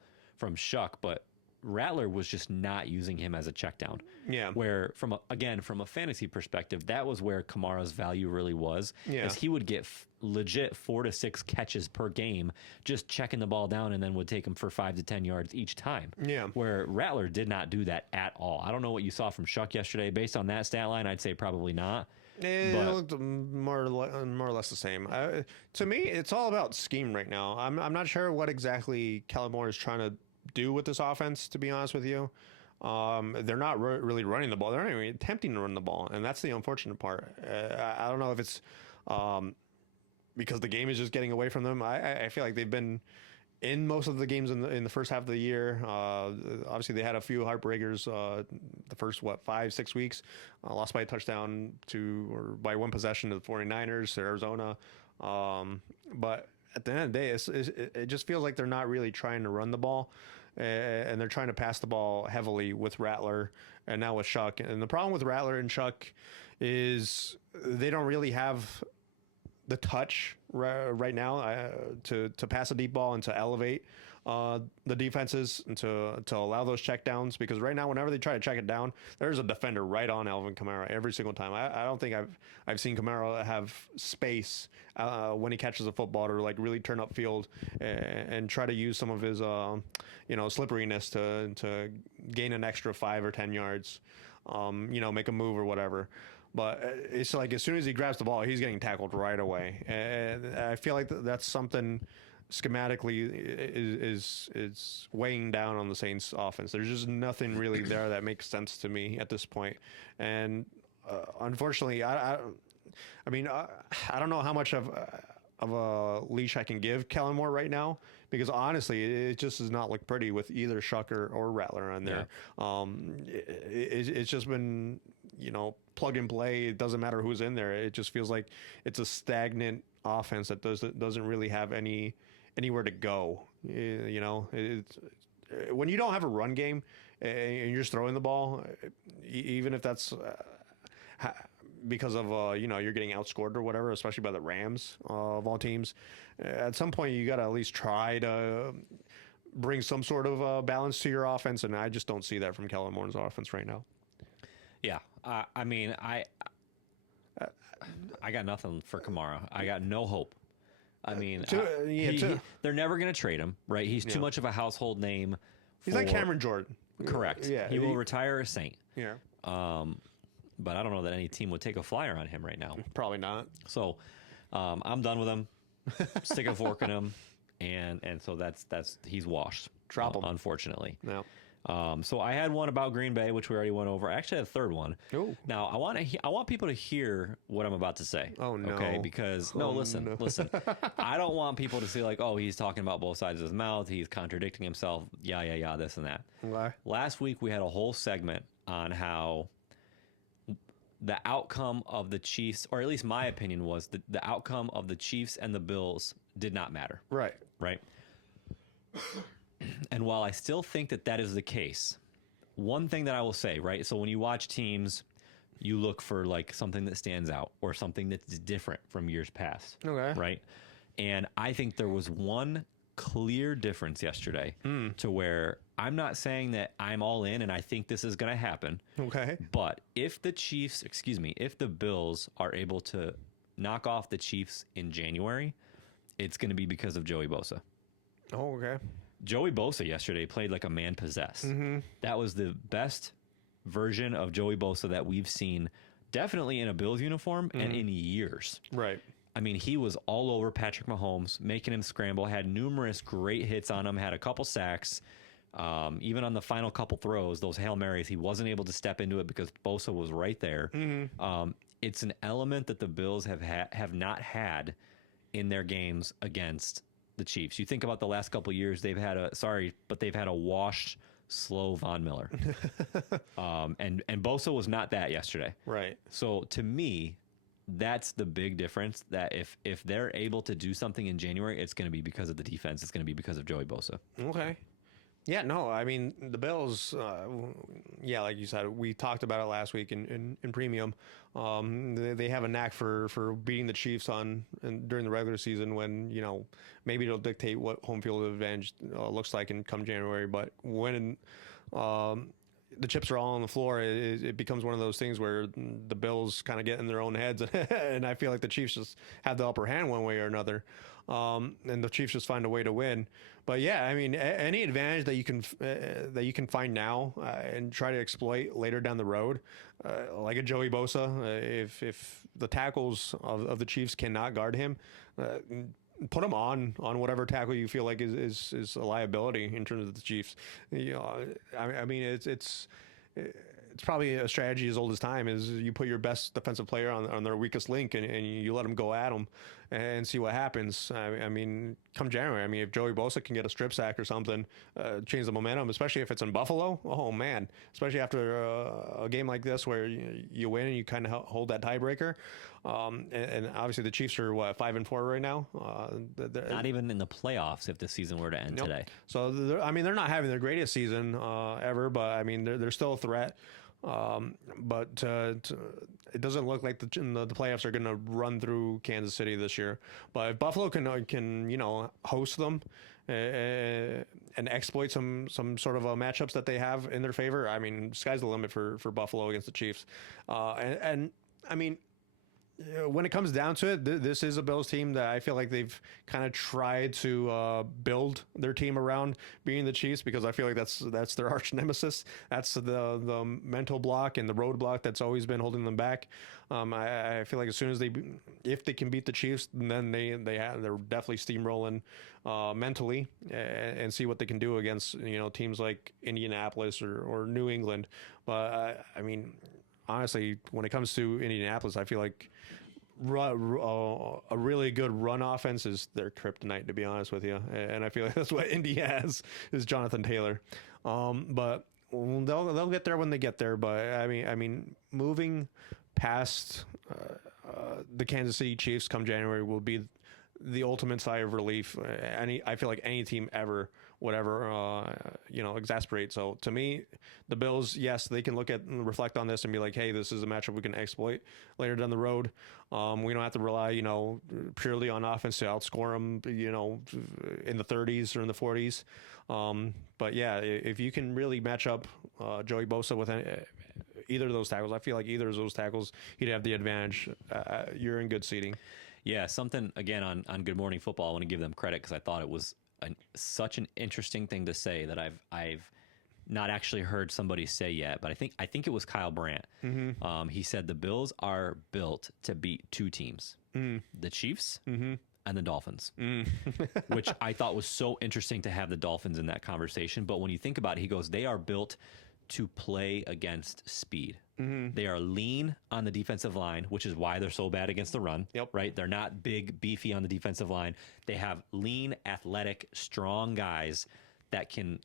Shuck, but Rattler was just not using him as a check down. Yeah. Where from a fantasy perspective, that was where Kamara's value really was. Yeah. As he would get legit 4 to 6 catches per game, just checking the ball down, and then would take him for 5 to 10 yards each time. Yeah. Where Rattler did not do that at all. I don't know what you saw from Shuck yesterday. Based on that stat line, I'd say probably not. It looked more or less the same. To me, it's all about scheme right now. I'm not sure what exactly Kellen Moore is trying to do with this offense, to be honest with you. They're not really running the ball. They're not even attempting to run the ball, and that's the unfortunate part. I don't know if it's because the game is just getting away from them. I feel like they've been in most of the games in the first half of the year. Obviously, they had a few heartbreakers the first, 5-6 weeks. Lost by a touchdown or by one possession to the 49ers, to Arizona. But at the end of the day, it just feels like they're not really trying to run the ball. And they're trying to pass the ball heavily with Rattler and now with Shuck. And the problem with Rattler and Shuck is they don't really have the touch right now to pass a deep ball and to elevate the defenses and to allow those checkdowns, because right now whenever they try to check it down, there's a defender right on Alvin Kamara every single time. I don't think I've seen Kamara have space when he catches a football to like really turn up field and try to use some of his slipperiness to gain an extra 5 or 10 yards, make a move or whatever. But it's like as soon as he grabs the ball, he's getting tackled right away. And I feel like that's something schematically is weighing down on the Saints offense. There's just nothing really there that makes sense to me at this point. And unfortunately, I don't know how much of a leash I can give Kellen Moore right now, because honestly, it just does not look pretty with either Shucker or Rattler on there. Yeah. It's just been, plug and play. It doesn't matter who's in there. It just feels like it's a stagnant offense that doesn't really have anywhere to go. It's, when you don't have a run game and you're just throwing the ball, even if that's because of you're getting outscored or whatever, especially by the Rams of all teams, at some point you got to at least try to bring some sort of balance to your offense, and I just don't see that from Kellen Moore's offense right now. Yeah, I got nothing for Kamara. I got no hope. I mean, they're never going to trade him, right? He's too much of a household name. He's like Cameron Jordan. Correct. Yeah, he will retire a Saint. Yeah. But I don't know that any team would take a flyer on him right now. Probably not. So I'm done with him. Stick a fork in him, and so that's he's washed. Drop him, unfortunately. No. So I had one about Green Bay, which we already went over. I actually had a third one. Ooh. Now I want people to hear what I'm about to say. Oh no. Okay, because listen. I don't want people to say like, oh, he's talking about both sides of his mouth. He's contradicting himself. Yeah, this and that. Why? Last week we had a whole segment on how the outcome of the Chiefs, or at least my opinion was that the outcome of the Chiefs and the Bills did not matter. Right. Right. And while I still think that that is the case, one thing that I will say, right? So when you watch teams, you look for like something that stands out or something that's different from years past. Okay. Right. And I think there was one clear difference yesterday to where I'm not saying that I'm all in and I think this is going to happen. Okay. But if the Bills are able to knock off the Chiefs in January, it's going to be because of Joey Bosa. Oh, okay. Joey Bosa yesterday played like a man possessed. That was the best version of Joey Bosa that we've seen, definitely in a Bills uniform and in years. Right. I mean, he was all over Patrick Mahomes, making him scramble, had numerous great hits on him, had a couple sacks. Even on the final couple throws, those Hail Marys, he wasn't able to step into it because Bosa was right there. It's an element that the Bills have not had in their games against the Chiefs. You think about the last couple of years, they've had a washed, slow Von Miller. And Bosa was not that yesterday. Right. So to me, that's the big difference, that if they're able to do something in January, it's going to be because of the defense. It's going to be because of Joey Bosa. Okay. Yeah, no, I mean, the Bills, like you said, we talked about it last week in premium. They have a knack for beating the Chiefs during the regular season when, maybe it'll dictate what home field advantage looks like in come January. But when the chips are all on the floor, it becomes one of those things where the Bills kind of get in their own heads, and I feel like the Chiefs just have the upper hand one way or another, and the Chiefs just find a way to win. But yeah, I mean, any advantage that you can find now and try to exploit later down the road, like a Joey Bosa, if the tackles of the Chiefs cannot guard him, put him on whatever tackle you feel like is a liability in terms of the Chiefs. I mean, it's probably a strategy as old as time. Is you put your best defensive player on their weakest link and you let them go at them and see what happens. I mean, come January, I mean, if Joey Bosa can get a strip sack or something, change the momentum, especially if it's in Buffalo. Oh man, especially after a game like this where you win and you kind of hold that tiebreaker. And obviously the Chiefs are 5-4 right now. Not even in the playoffs if the season were to end today. So they're not having their greatest season ever, but I mean they're still a threat. But it doesn't look like the playoffs are going to run through Kansas City this year. But if Buffalo can host them and exploit some sort of matchups that they have in their favor, I mean, sky's the limit for Buffalo against the Chiefs. And I mean, when it comes down to it, this is a Bills team that I feel like they've kind of tried to build their team around being the Chiefs, because I feel like that's their arch nemesis. That's the mental block and the roadblock that's always been holding them back. I feel like as soon as if they can beat the Chiefs, then they're definitely steamrolling mentally and see what they can do against teams like Indianapolis or New England. But I mean, honestly, when it comes to Indianapolis, I feel like a really good run offense is their kryptonite, to be honest with you. And I feel like that's what Indy has, is Jonathan Taylor. But they'll get there when they get there. But I mean, moving past the Kansas City Chiefs come January will be the ultimate sigh of relief. I feel like any team ever would ever exasperate. So to me, the Bills, yes, they can look at and reflect on this and be like, hey, this is a matchup we can exploit later down the road. We don't have to rely, purely on offense to outscore them, in the 30s or in the 40s. But yeah, if you can really match up Joey Bosa with either of those tackles, I feel like either of those tackles, he'd have the advantage. You're in good seating. Yeah, something, again, on Good Morning Football, I want to give them credit because I thought it was such an interesting thing to say that I've not actually heard somebody say yet, but I think it was Kyle Brandt. Mm-hmm. He said the Bills are built to beat two teams, the Chiefs and the Dolphins, which I thought was so interesting to have the Dolphins in that conversation. But when you think about it, he goes, they are built to play against speed. They are lean on the defensive line, which is why they're so bad against the run. Yep. Right? They're not big, beefy on the defensive line. They have lean, athletic, strong guys that can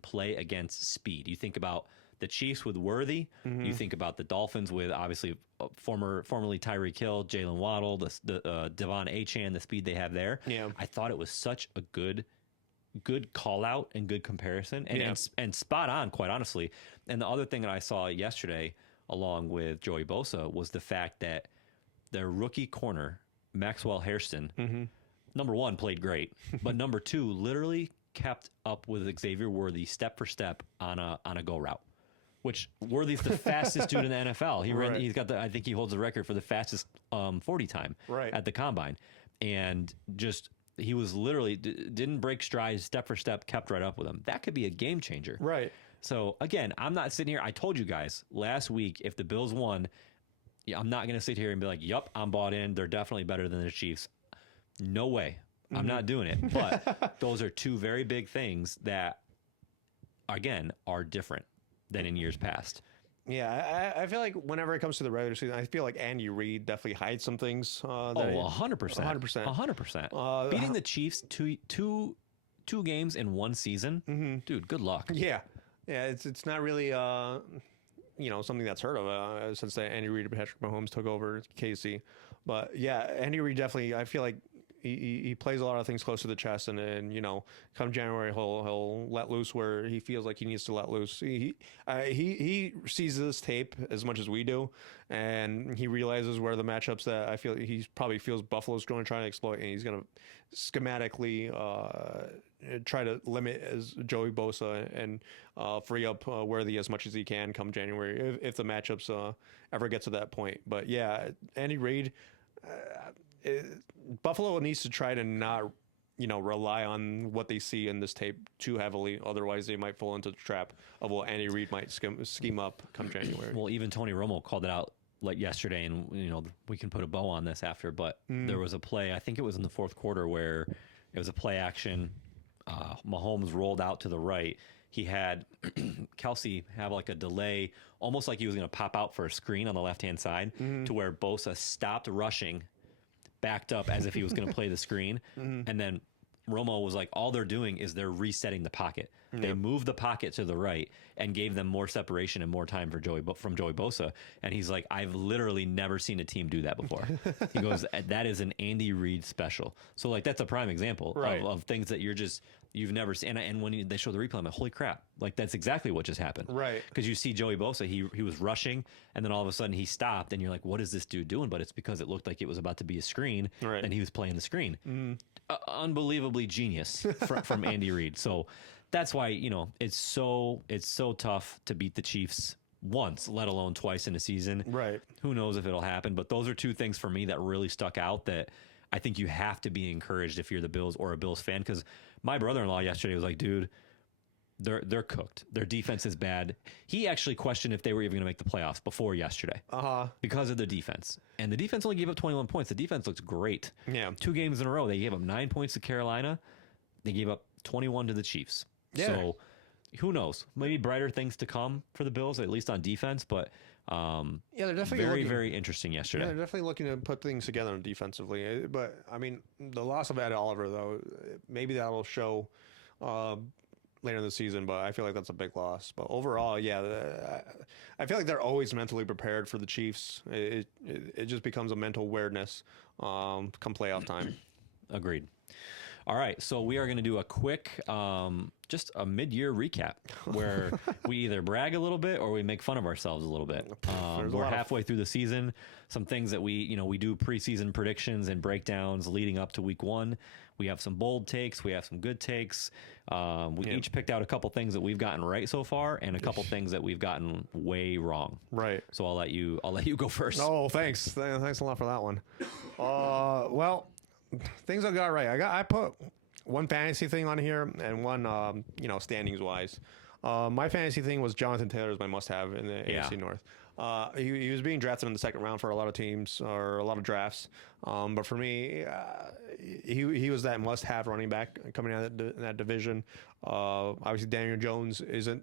play against speed. You think about the Chiefs with Worthy. You think about the Dolphins with obviously formerly Tyreek Hill, Jalen Waddle, the Devon Achane, the speed they have there. Yeah. I thought it was such a good call out and good comparison and spot on, quite honestly. And the other thing that I saw yesterday along with Joey Bosa was the fact that their rookie corner, Maxwell Hairston, number one, played great, but number two, literally kept up with Xavier Worthy step for step on a go route, which Worthy's the fastest dude in the NFL. He's got I think he holds the record for the fastest 40 time at the combine. And just, he was literally didn't break strides, step for step, kept right up with him. That could be a game changer. Right. So again, I'm not sitting here. I told you guys last week, if the Bills won, I'm not going to sit here and be like, yup, I'm bought in. They're definitely better than the Chiefs. No way. I'm not doing it. But those are two very big things that, again, are different than in years past. Yeah, I feel like whenever it comes to the regular season, I feel like Andy Reid definitely hides some things. 100%. 100%. 100%. Beating the Chiefs two games in one season, dude, good luck. Yeah. Yeah, it's not really something that's heard of since Andy Reid and Patrick Mahomes took over KC. But yeah, Andy Reid definitely, I feel like he plays a lot of things close to the chest, and come January he'll let loose where he feels like he needs to let loose. He sees this tape as much as we do, and he realizes where the matchups that I feel he probably feels Buffalo's going to try to exploit, and he's going to schematically try to limit as Joey Bosa and free up Worthy as much as he can come January if the matchups ever get to that point. But yeah, Andy Reid. Buffalo needs to try to not, rely on what they see in this tape too heavily. Otherwise, they might fall into the trap of what Andy Reid might scheme up come January. Well, even Tony Romo called it out like yesterday, and we can put a bow on this after. But there was a play, I think it was in the fourth quarter, where it was a play action. Mahomes rolled out to the right. He had Kelsey have like a delay, almost like he was going to pop out for a screen on the left-hand side, to where Bosa stopped rushing, backed up as if he was going to play the screen. And then Romo was like, all they're doing is they're resetting the pocket. They moved the pocket to the right and gave them more separation and more time for Joey Bosa. And he's like, I've literally never seen a team do that before. He goes, that is an Andy Reid special. So like, that's a prime example of things that you've never seen. And when they show the replay, I'm like, holy crap. Like, that's exactly what just happened. Right. Because you see Joey Bosa, he was rushing, and then all of a sudden he stopped, and you're like, what is this dude doing? But it's because it looked like it was about to be a screen, and he was playing the screen. Unbelievably genius from Andy Reid. So that's why, it's so tough to beat the Chiefs once, let alone twice in a season. Right. Who knows if it'll happen? But those are two things for me that really stuck out that I think you have to be encouraged if you're the Bills or a Bills fan. Because my brother-in-law yesterday was like, dude, they're cooked. Their defense is bad. He actually questioned if they were even going to make the playoffs before yesterday because of the defense. And the defense only gave up 21 points. The defense looks great. Yeah. 2 games in a row. They gave up 9 points to Carolina. They gave up 21 to the Chiefs. Yeah. So who knows? Maybe brighter things to come for the Bills, at least on defense. But they're definitely very interesting yesterday. Yeah, they're definitely looking to put things together defensively. But I mean, the loss of Ed Oliver, though, maybe that'll show later in the season. But I feel like that's a big loss. But overall, I feel like they're always mentally prepared for the Chiefs. It just becomes a mental awareness come playoff time. Agreed. All right, so we are going to do a quick, just a mid-year recap where we either brag a little bit or we make fun of ourselves a little bit. We're halfway through the season. Some things that we do preseason predictions and breakdowns leading up to week 1. We have some bold takes. We have some good takes. We each picked out a couple things that we've gotten right so far and a couple things that we've gotten way wrong. Right. So I'll let you go first. Oh, thanks. Thanks a lot for that one. Well, things I got right. I put one fantasy thing on here and one, standings wise. My fantasy thing was Jonathan Taylor's my must-have in the AFC North. He was being drafted in the second round for a lot of teams or a lot of drafts. But for me, he was that must-have running back coming out of that division. Obviously, Daniel Jones isn't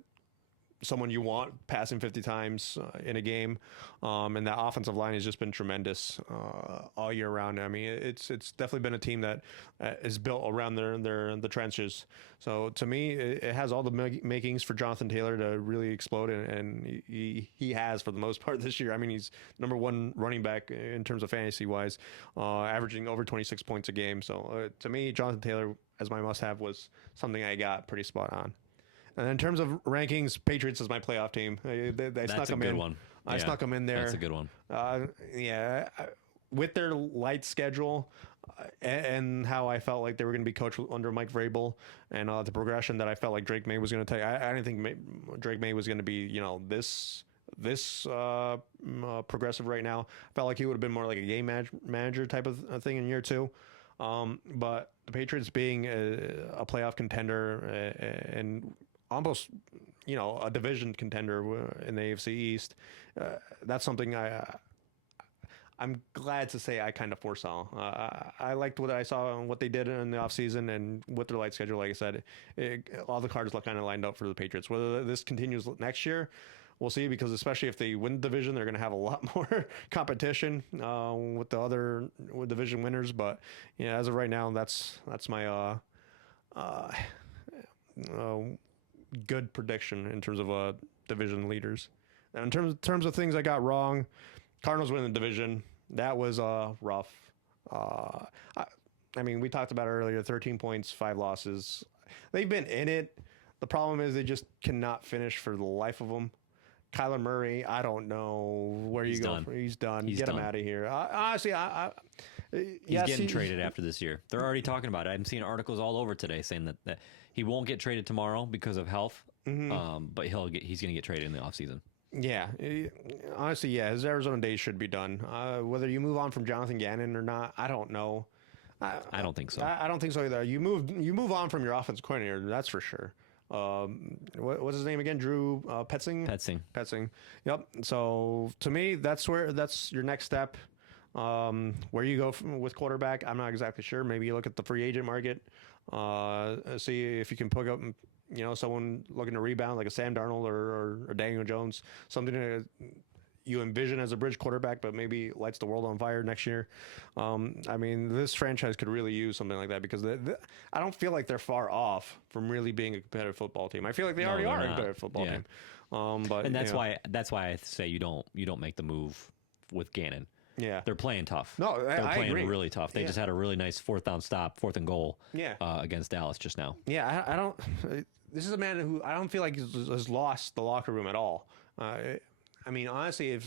someone you want passing 50 times in a game. And that offensive line has just been tremendous all year round. I mean, it's definitely been a team that is built around the trenches. So to me, it has all the makings for Jonathan Taylor to really explode, and he has for the most part this year. I mean, he's number one running back in terms of fantasy wise, averaging over 26 points a game. So to me, Jonathan Taylor as my must-have was something I got pretty spot on. And in terms of rankings, Patriots is my playoff team. They snuck them in. One. I snuck them in there. That's a good one. With their light schedule and how I felt like they were going to be coached under Mike Vrabel, and the progression that I felt like Drake May was going to take. I didn't think Drake May was going to be, this progressive right now. I felt like he would have been more like a game manager type of thing in year two. But the Patriots being a playoff contender and almost, a division contender in the AFC East, that's something I'm glad to say I kind of foresaw. I liked what I saw and what they did in the offseason, and with their light schedule, like I said, all the cards kind of lined up for the Patriots. Whether this continues next year, we'll see, because especially if they win the division, they're going to have a lot more competition with division winners. But yeah, as of right now, that's my good prediction in terms of division leaders. And in terms of things I got wrong, Cardinals win the division. That was rough. I mean, we talked about it earlier, 13 points, 5 losses. They've been in it. The problem is they just cannot finish for the life of them. Kyler Murray, I don't know where you go. He's done. Get him out of here. Honestly, he's getting traded after this year. They're already talking about it. I'm seeing articles all over today saying that he won't get traded tomorrow because of health, but he's going to get traded in the offseason. Yeah, honestly, his Arizona days should be done. Whether you move on from Jonathan Gannon or not, I don't know. I don't think so. I don't think so either. You move on from your offensive coordinator, that's for sure. What's his name again? Drew Petzing. Petzing. Yep. So to me, that's your next step. Where you go with quarterback, I'm not exactly sure. Maybe you look at the free agent market, see if you can pick up, someone looking to rebound like a Sam Darnold or Daniel Jones, something that you envision as a bridge quarterback, but maybe lights the world on fire next year. I mean, this franchise could really use something like that, because I don't feel like they're far off from really being a competitive football team. I feel like they already are a competitive football team. But that's why I say you don't make the move with Gannon. Yeah, they're playing tough. No, they're playing agree. really tough. They just had a really nice fourth and goal. Yeah. Against Dallas just now. Yeah, I don't. This is a man who I don't feel like has lost the locker room at all. I mean, honestly,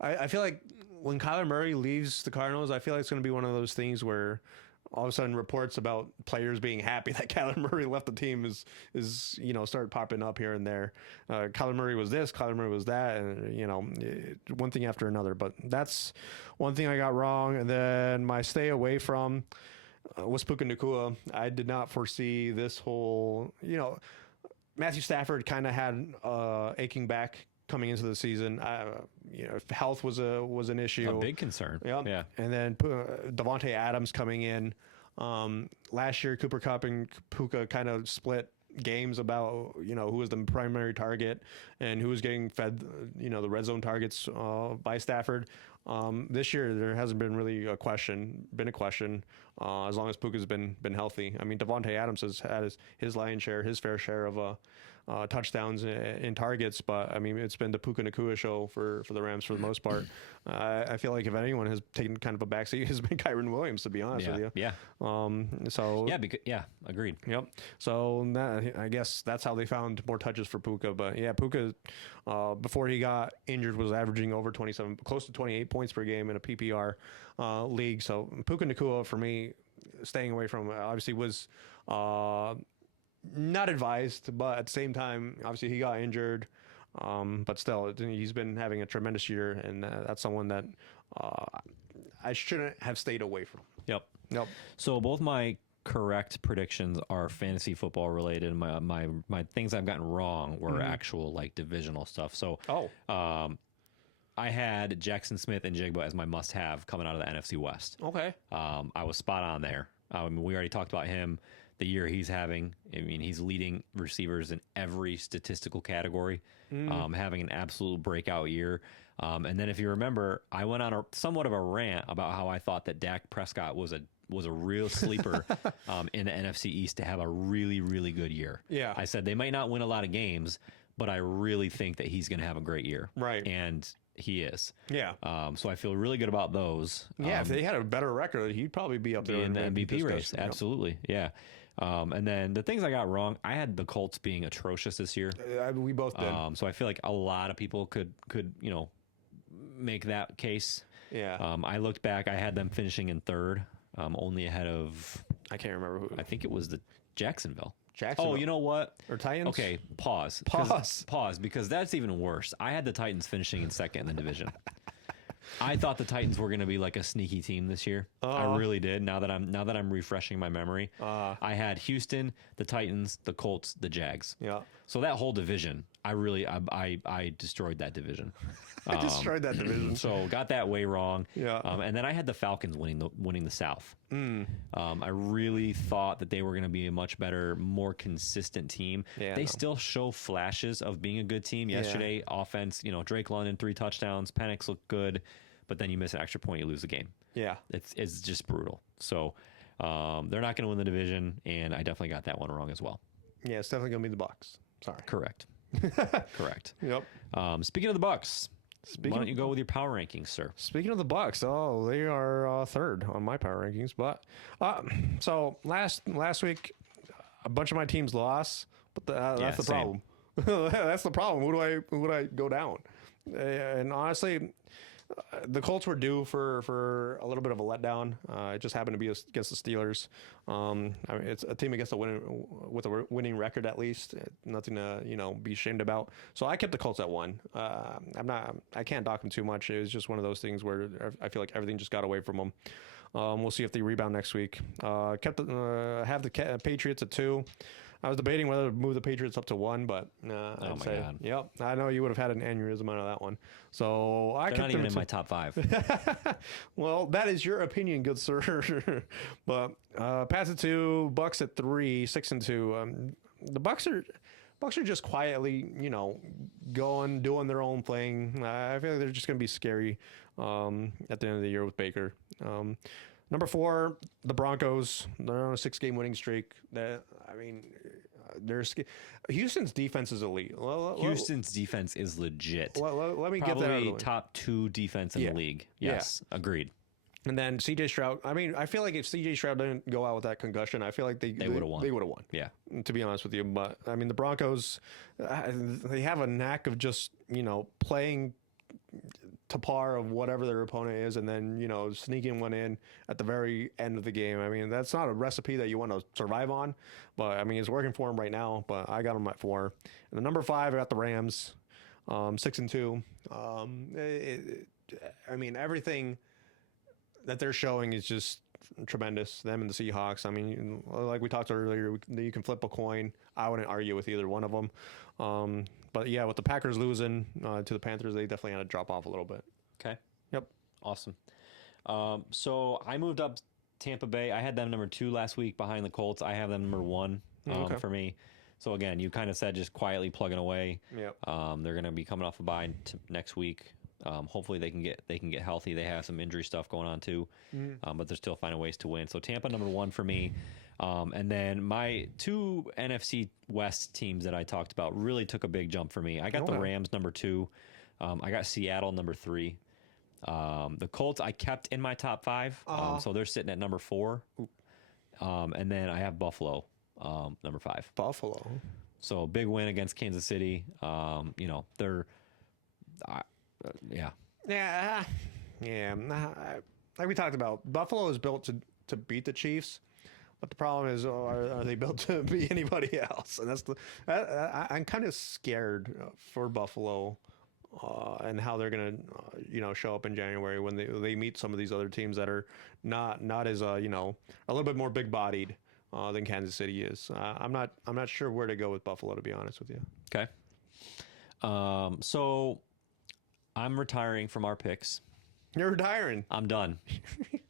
I feel like when Kyler Murray leaves the Cardinals, I feel like it's going to be one of those things where all of a sudden reports about players being happy that Kyler Murray left the team is started popping up here and there. Kyler Murray was this, Kyler Murray was that, and one thing after another. But that's one thing I got wrong. And then my stay away from was Puka Nacua. I did not foresee this whole, Matthew Stafford kind of had aching back coming into the season. Health was an issue. A big concern. Yep. Yeah. And then Devontae Adams coming in. Last year, Cooper Kupp and Puka kind of split games about, who was the primary target and who was getting fed, the red zone targets by Stafford. This year, there hasn't been really a question, as long as Puka's been healthy. I mean, Devontae Adams has had his lion's share, his fair share of touchdowns in targets, but I mean, it's been the Puka Nacua show for the Rams for the most part. I feel like if anyone has taken kind of a backseat, it's been Kyren Williams, to be honest with you. Yeah. Agreed. Yep. So I guess that's how they found more touches for Puka. But yeah, Puka, before he got injured, was averaging over 27, close to 28 points per game in a PPR league. So Puka Nacua, for me, staying away from obviously was not advised, but at the same time, obviously he got injured. But still, he's been having a tremendous year, and that's someone that I shouldn't have stayed away from. Yep. So both my correct predictions are fantasy football related. My things I've gotten wrong were actual like divisional stuff. So I had Jackson Smith and Jigba as my must-have coming out of the NFC West. Okay. I was spot on there. We already talked about him, the year he's having. I mean, he's leading receivers in every statistical category, having an absolute breakout year. And then if you remember, I went on somewhat of a rant about how I thought that Dak Prescott was a real sleeper in the NFC East to have a really, really good year. Yeah. I said they might not win a lot of games, but I really think that he's going to have a great year. Right. And he is. Yeah. So I feel really good about those. Yeah, if they had a better record, he'd probably be up there in the MVP race. discussion. Absolutely. Yeah. And then the things I got wrong, I had the Colts being atrocious this year. We both did. So I feel like a lot of people could make that case. Yeah. I looked back. I had them finishing in third, only ahead of, I can't remember who. I think it was the Jacksonville. Jacksonville. Oh, you know what? Or Titans? Okay, pause. Pause, because that's even worse. I had the Titans finishing in second in the division. I thought the Titans were going to be like a sneaky team this year. I really did. Now that I'm refreshing my memory, I had Houston, the Titans, the Colts, the Jags. Yeah. So that whole division, I destroyed that division. I destroyed that division. So got that way wrong. Yeah. And then I had the Falcons winning the South. I really thought that they were going to be a much better, more consistent team. Yeah, they still show flashes of being a good team. Yesterday, offense, Drake London, 3 touchdowns. Penix looked good, but then you miss an extra point, you lose the game. Yeah. It's just brutal. So they're not going to win the division, and I definitely got that one wrong as well. Yeah, it's definitely going to be the Bucs. Sorry. Correct. Correct. Yep. Speaking of the Bucs, why don't you go with your power rankings, sir? Speaking of the Bucs, they are third on my power rankings. But so last week, a bunch of my teams lost, but that's the problem. That's the problem. Who do I go down? And honestly, the Colts were due for a little bit of a letdown. It just happened to be against the Steelers. I mean, it's a team with a winning record at least. Nothing to be ashamed about. So I kept the Colts at 1. I can't dock them too much. It was just one of those things where I feel like everything just got away from them. We'll see if they rebound next week. Have the Patriots at 2. I was debating whether to move the Patriots up to 1, but I'd say, God. Yep. I know you would have had an aneurysm out of that one. So I kept not even in my top 5. Well, that is your opinion, good sir. But Pats at 2, Bucks at 3, 6-2. The Bucks are just quietly, doing their own thing. I feel like they're just going to be scary at the end of the year with Baker. Number 4, the Broncos. They're on a 6-game winning streak. Houston's defense is elite. Houston's defense is legit. Let me Probably get that out of the way. top 2 defense in the league. Yes, agreed. And then C.J. Stroud. I mean, I feel like if C.J. Stroud didn't go out with that concussion, I feel like they would have won. They would have won. Yeah. To be honest with you, but I mean, the Broncos, they have a knack of just playing to par of whatever their opponent is, and then sneaking one in at the very end of the game. I mean, that's not a recipe that you want to survive on, but I mean, it's working for them right now. But I got them at 4. And the number 5, I got the Rams, 6-2. I mean, everything that they're showing is just tremendous. Them and the Seahawks. I mean, like we talked earlier, you can flip a coin. I wouldn't argue with either one of them. But yeah, with the Packers losing to the Panthers, they definitely had to drop off a little bit. Okay. Yep. Awesome. So I moved up Tampa Bay. I had them number 2 last week behind the Colts. I have them number 1 for me. So again, you kind of said just quietly plugging away. Yep. They're going to be coming off a bye next week. Hopefully they can get healthy. They have some injury stuff going on too, but they're still finding ways to win. So Tampa number 1 for me. And then my 2 NFC West teams that I talked about really took a big jump for me. I got the Rams number 2. I got Seattle number 3. The Colts I kept in my top 5. So they're sitting at number 4. And then I have Buffalo number 5. Buffalo. So big win against Kansas City. They're yeah. Like we talked about, Buffalo is built to beat the Chiefs, but the problem is, are they built to beat anybody else? And I'm kind of scared for Buffalo and how they're gonna show up in January when they meet some of these other teams that are not as a little bit more big bodied than Kansas City is. I'm not sure where to go with Buffalo, to be honest with you. Okay. So I'm retiring from our picks. You're retiring. I'm done.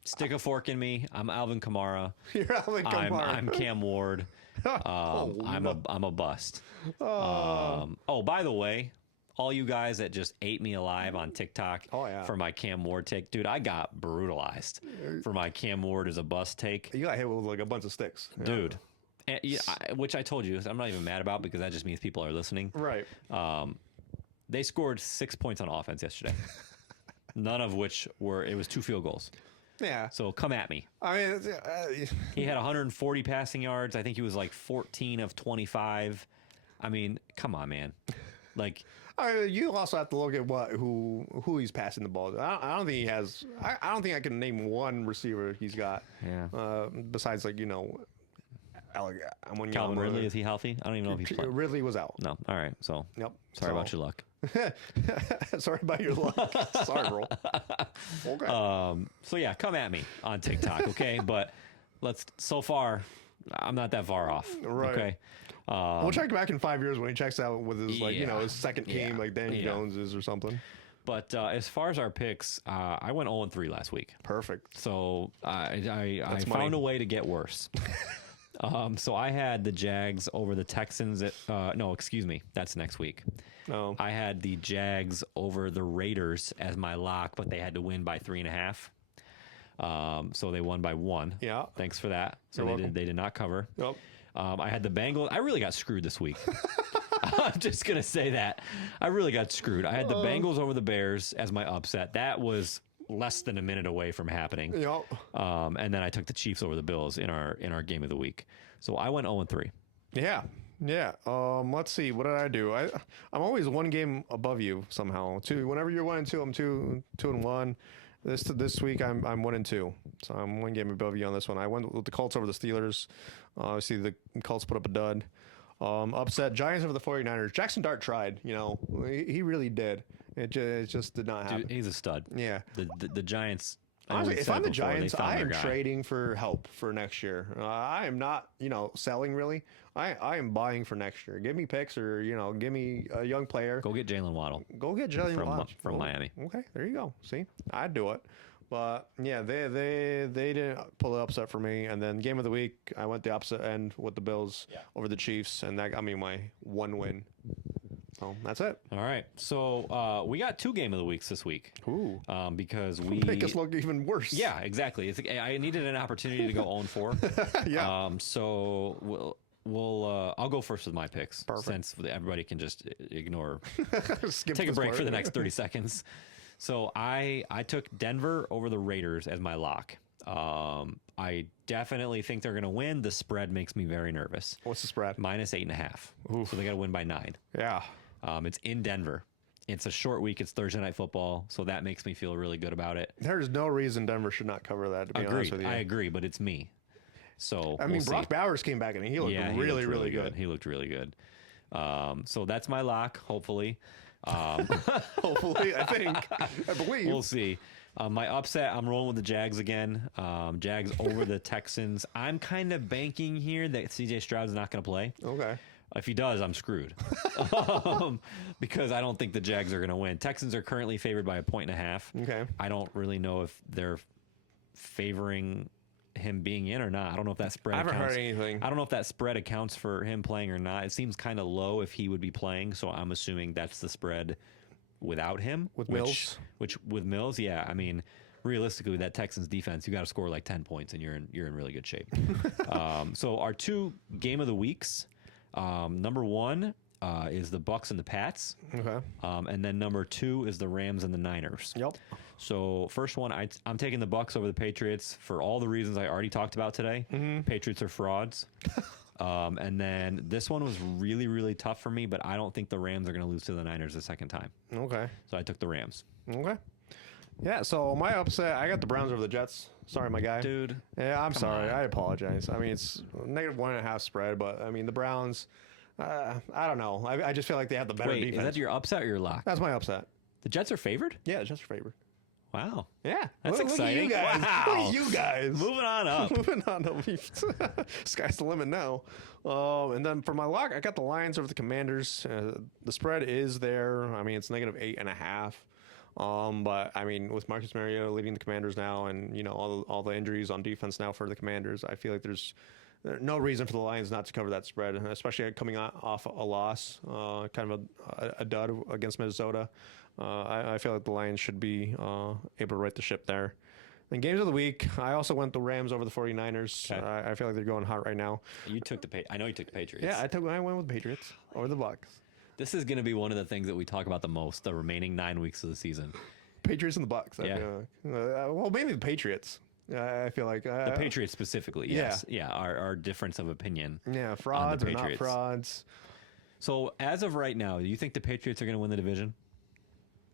Stick a fork in me. I'm Alvin Kamara. You're Alvin Kamara. I'm Cam Ward. I'm a bust. By the way, all you guys that just ate me alive on TikTok for my Cam Ward take, dude, I got brutalized for my Cam Ward as a bust take. You got hit with like a bunch of sticks, dude. And, which I told you, I'm not even mad about because that just means people are listening. Right. They scored 6 points on offense yesterday. None of which it was 2 field goals. Yeah. So come at me. I mean, he had 140 passing yards. I think he was like 14 of 25. I mean, come on, man. Like, you also have to look at who he's passing the ball to. I don't think he has. I don't think I can name one receiver he's got. Yeah. Besides, like, Calvin Ridley, is he healthy? I don't even know if he's playing. Ridley was out. No. All right. So. Yep. Sorry about your luck. Sorry about your luck. Sorry, bro. Okay. So yeah, come at me on TikTok, okay? But so far, I'm not that far off. Right. Okay. We'll check back in 5 years when he checks out with his his second game like Daniel Jones is or something. But as far as our picks, I went 0-3 last week. Perfect. So I found a way to get worse. So I had the Jags over the Texans. No, excuse me. That's next week. No. I had the Jags over the Raiders as my lock, but they had to win by 3.5. So they won by 1. Yeah. Thanks for that. So they did not cover. Nope. I had the Bengals. I really got screwed this week. I'm just going to say that. I really got screwed. I had the Bengals over the Bears as my upset. That was less than a minute away from happening. Yep. And then I took the Chiefs over the Bills in our game of the week. So I went 0-3. Yeah. Yeah. Let's see. What did I do? I'm always one game above you somehow. Whenever you're 1-2, I'm 2-1. This week I'm 1-2. So I'm one game above you on this one. I went with the Colts over the Steelers. Obviously the Colts put up a dud. Upset Giants over the 49ers. Jackson Dart tried, he really did. It just did not happen. Dude, he's a stud. Yeah. The Giants. Honestly, if I'm the Giants, I am trading for help for next year. I am not, selling really. I am buying for next year. Give me picks or, give me a young player. Go get Jalen Waddle. Go get Jalen Waddle. From Miami. Okay, there you go. See, I'd do it. But, yeah, they didn't pull the upset for me. And then game of the week, I went the opposite end with the Bills over the Chiefs. And that got me my 1 win. So that's it. All right. So we got 2 game of the weeks this week. Ooh. Because we make us look even worse. Yeah, exactly. I needed an opportunity to go 0-4. Yeah. So I'll go first with my picks. Perfect. Since everybody can just ignore, Skip take a this break part. for the next 30 seconds. So I took Denver over the Raiders as my lock. I definitely think they're going to win. The spread makes me very nervous. What's the spread? -8.5. So they got to win by 9. Yeah. It's in Denver. It's a short week. It's Thursday Night Football, so that makes me feel really good about it. There's no reason Denver should not cover that, to be honest with you. I agree, but it's me. So I mean, Brock Bowers came back and he looked really good. He looked really good. So that's my lock, hopefully. Hopefully, I believe. We'll see. My upset, I'm rolling with the Jags again. Jags over the Texans. I'm kind of banking here that CJ Stroud's not going to play. Okay. If he does, I'm screwed. Because I don't think the Jags are going to win. Texans are currently favored by 1.5. Okay. I don't really know if they're favoring him being in or not. I don't know if that spread accounts. I haven't heard anything. I don't know if that spread accounts for him playing or not. It seems kind of low if he would be playing, so I'm assuming that's the spread without him. With Mills? Which with Mills, yeah. I mean, realistically, with that Texans defense, you got to score like 10 points and you're in really good shape. So our 2 game of the weeks, number 1 is the Bucks and the Pats. Okay. And then number 2 is the Rams and the Niners. Yep. So first one, I'm taking the Bucks over the Patriots for all the reasons I already talked about today. Mm-hmm. Patriots are frauds. And then this one was really, really tough for me, but I don't think the Rams are going to lose to the Niners a second time. Okay. So I took the Rams. Okay. Yeah, so my upset, I got the Browns over the Jets. Sorry, my guy. Dude. Yeah, I'm sorry. I apologize. I mean, it's -1.5 spread, but I mean, the Browns, I don't know. I just feel like they have the better defense. Is that your upset or your lock? That's my upset. The Jets are favored? Yeah, the Jets are favored. Wow. Yeah. That's Look exciting. At you guys. Wow. Look at you guys. Moving on up. Moving on up. Sky's the limit now. And then for my lock, I got the Lions over the Commanders. The spread is there. I mean, it's -8.5. But I mean, with Marcus Mariota leading the Commanders now, and all the injuries on defense now for the Commanders, I feel like there's no reason for the Lions not to cover that spread, especially coming off a loss, kind of a dud against Minnesota. I feel like the Lions should be able to right the ship there. And games of the week, I also went the Rams over the 49ers. Okay. I feel like they're going hot right now. You took I know you took the Patriots. Yeah, I went with the Patriots over the Bucks. This is going to be one of the things that we talk about the most, the remaining 9 weeks of the season. Patriots and the Bucks. Yeah. Well, maybe the Patriots. I feel like The Patriots specifically, yes. Yeah, our difference of opinion. Yeah, frauds or not Patriots. frauds. So as of right now, do you think the Patriots are going to win the division?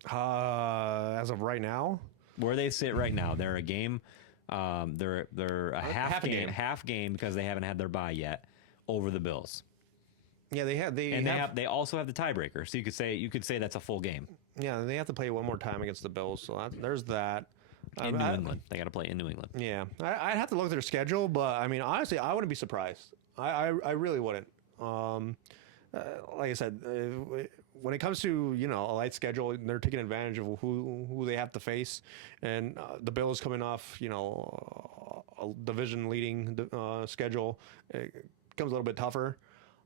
As of right now, Where they sit right now, they're a game. They're a half game because they haven't had their bye yet over the Bills. yeah, They also have the tiebreaker, so you could say that's a full game yeah, they have to play one more time against the Bills. So there's that. in New England. They got to play in New England. Yeah, I'd have to look at their schedule, but I mean, honestly, I wouldn't be surprised. I really wouldn't. Like I said, when it comes to a light schedule, they're taking advantage of who they have to face, and the Bills coming off a division leading schedule, it becomes a little bit tougher.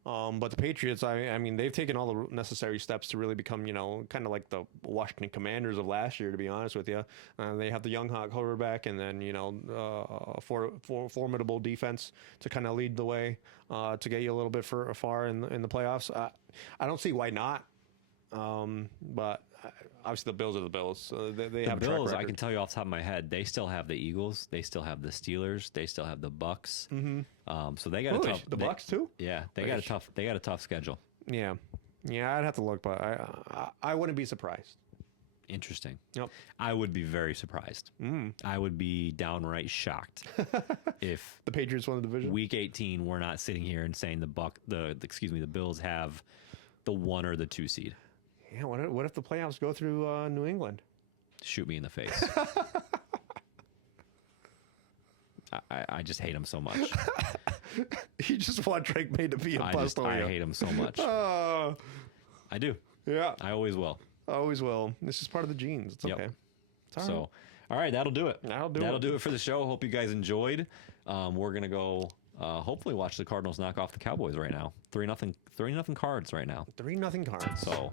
But the Patriots, I mean, they've taken all the necessary steps to really become, kind of like the Washington Commanders of last year, to be honest with you. They have the young hot quarterback and then, formidable defense to kind of lead the way to get you a little bit far in the playoffs. I don't see why not. But obviously the Bills are the Bills. They have a track Bills, I record. can tell you off the top of my head, they still have the Eagles, they still have the Steelers, they still have the Bucks. Mm-hmm. So they got a tough. The Bucks too. Yeah, they got a tough schedule. Yeah, I'd have to look, but I wouldn't be surprised. Interesting. Yep. I would be very surprised. I would be downright shocked if The Patriots won the division. Week 18 we're not sitting here and saying the Bills have the 1 or the 2 seed. Yeah, what if the playoffs go through New England? Shoot me in the face. I just hate him so much. You just want Drake May to be a bust on I you. hate him so much. I do. Yeah, I always will. always will. This is part of the genes. It's Yep. okay. It's all right. So, all right, that'll do it. That'll do That'll it. do it for the show. Hope you guys enjoyed. We're gonna go. Hopefully, watch the Cardinals knock off the Cowboys right now. 3-0 Cards right now. 3-0 Cards. So,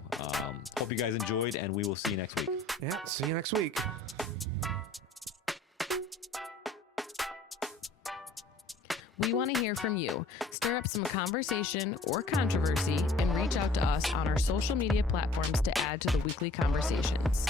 hope you guys enjoyed, and we will see you next week. Yeah, see you next week. We want to hear from you. Stir up some conversation or controversy and reach out to us on our social media platforms to add to the weekly conversations.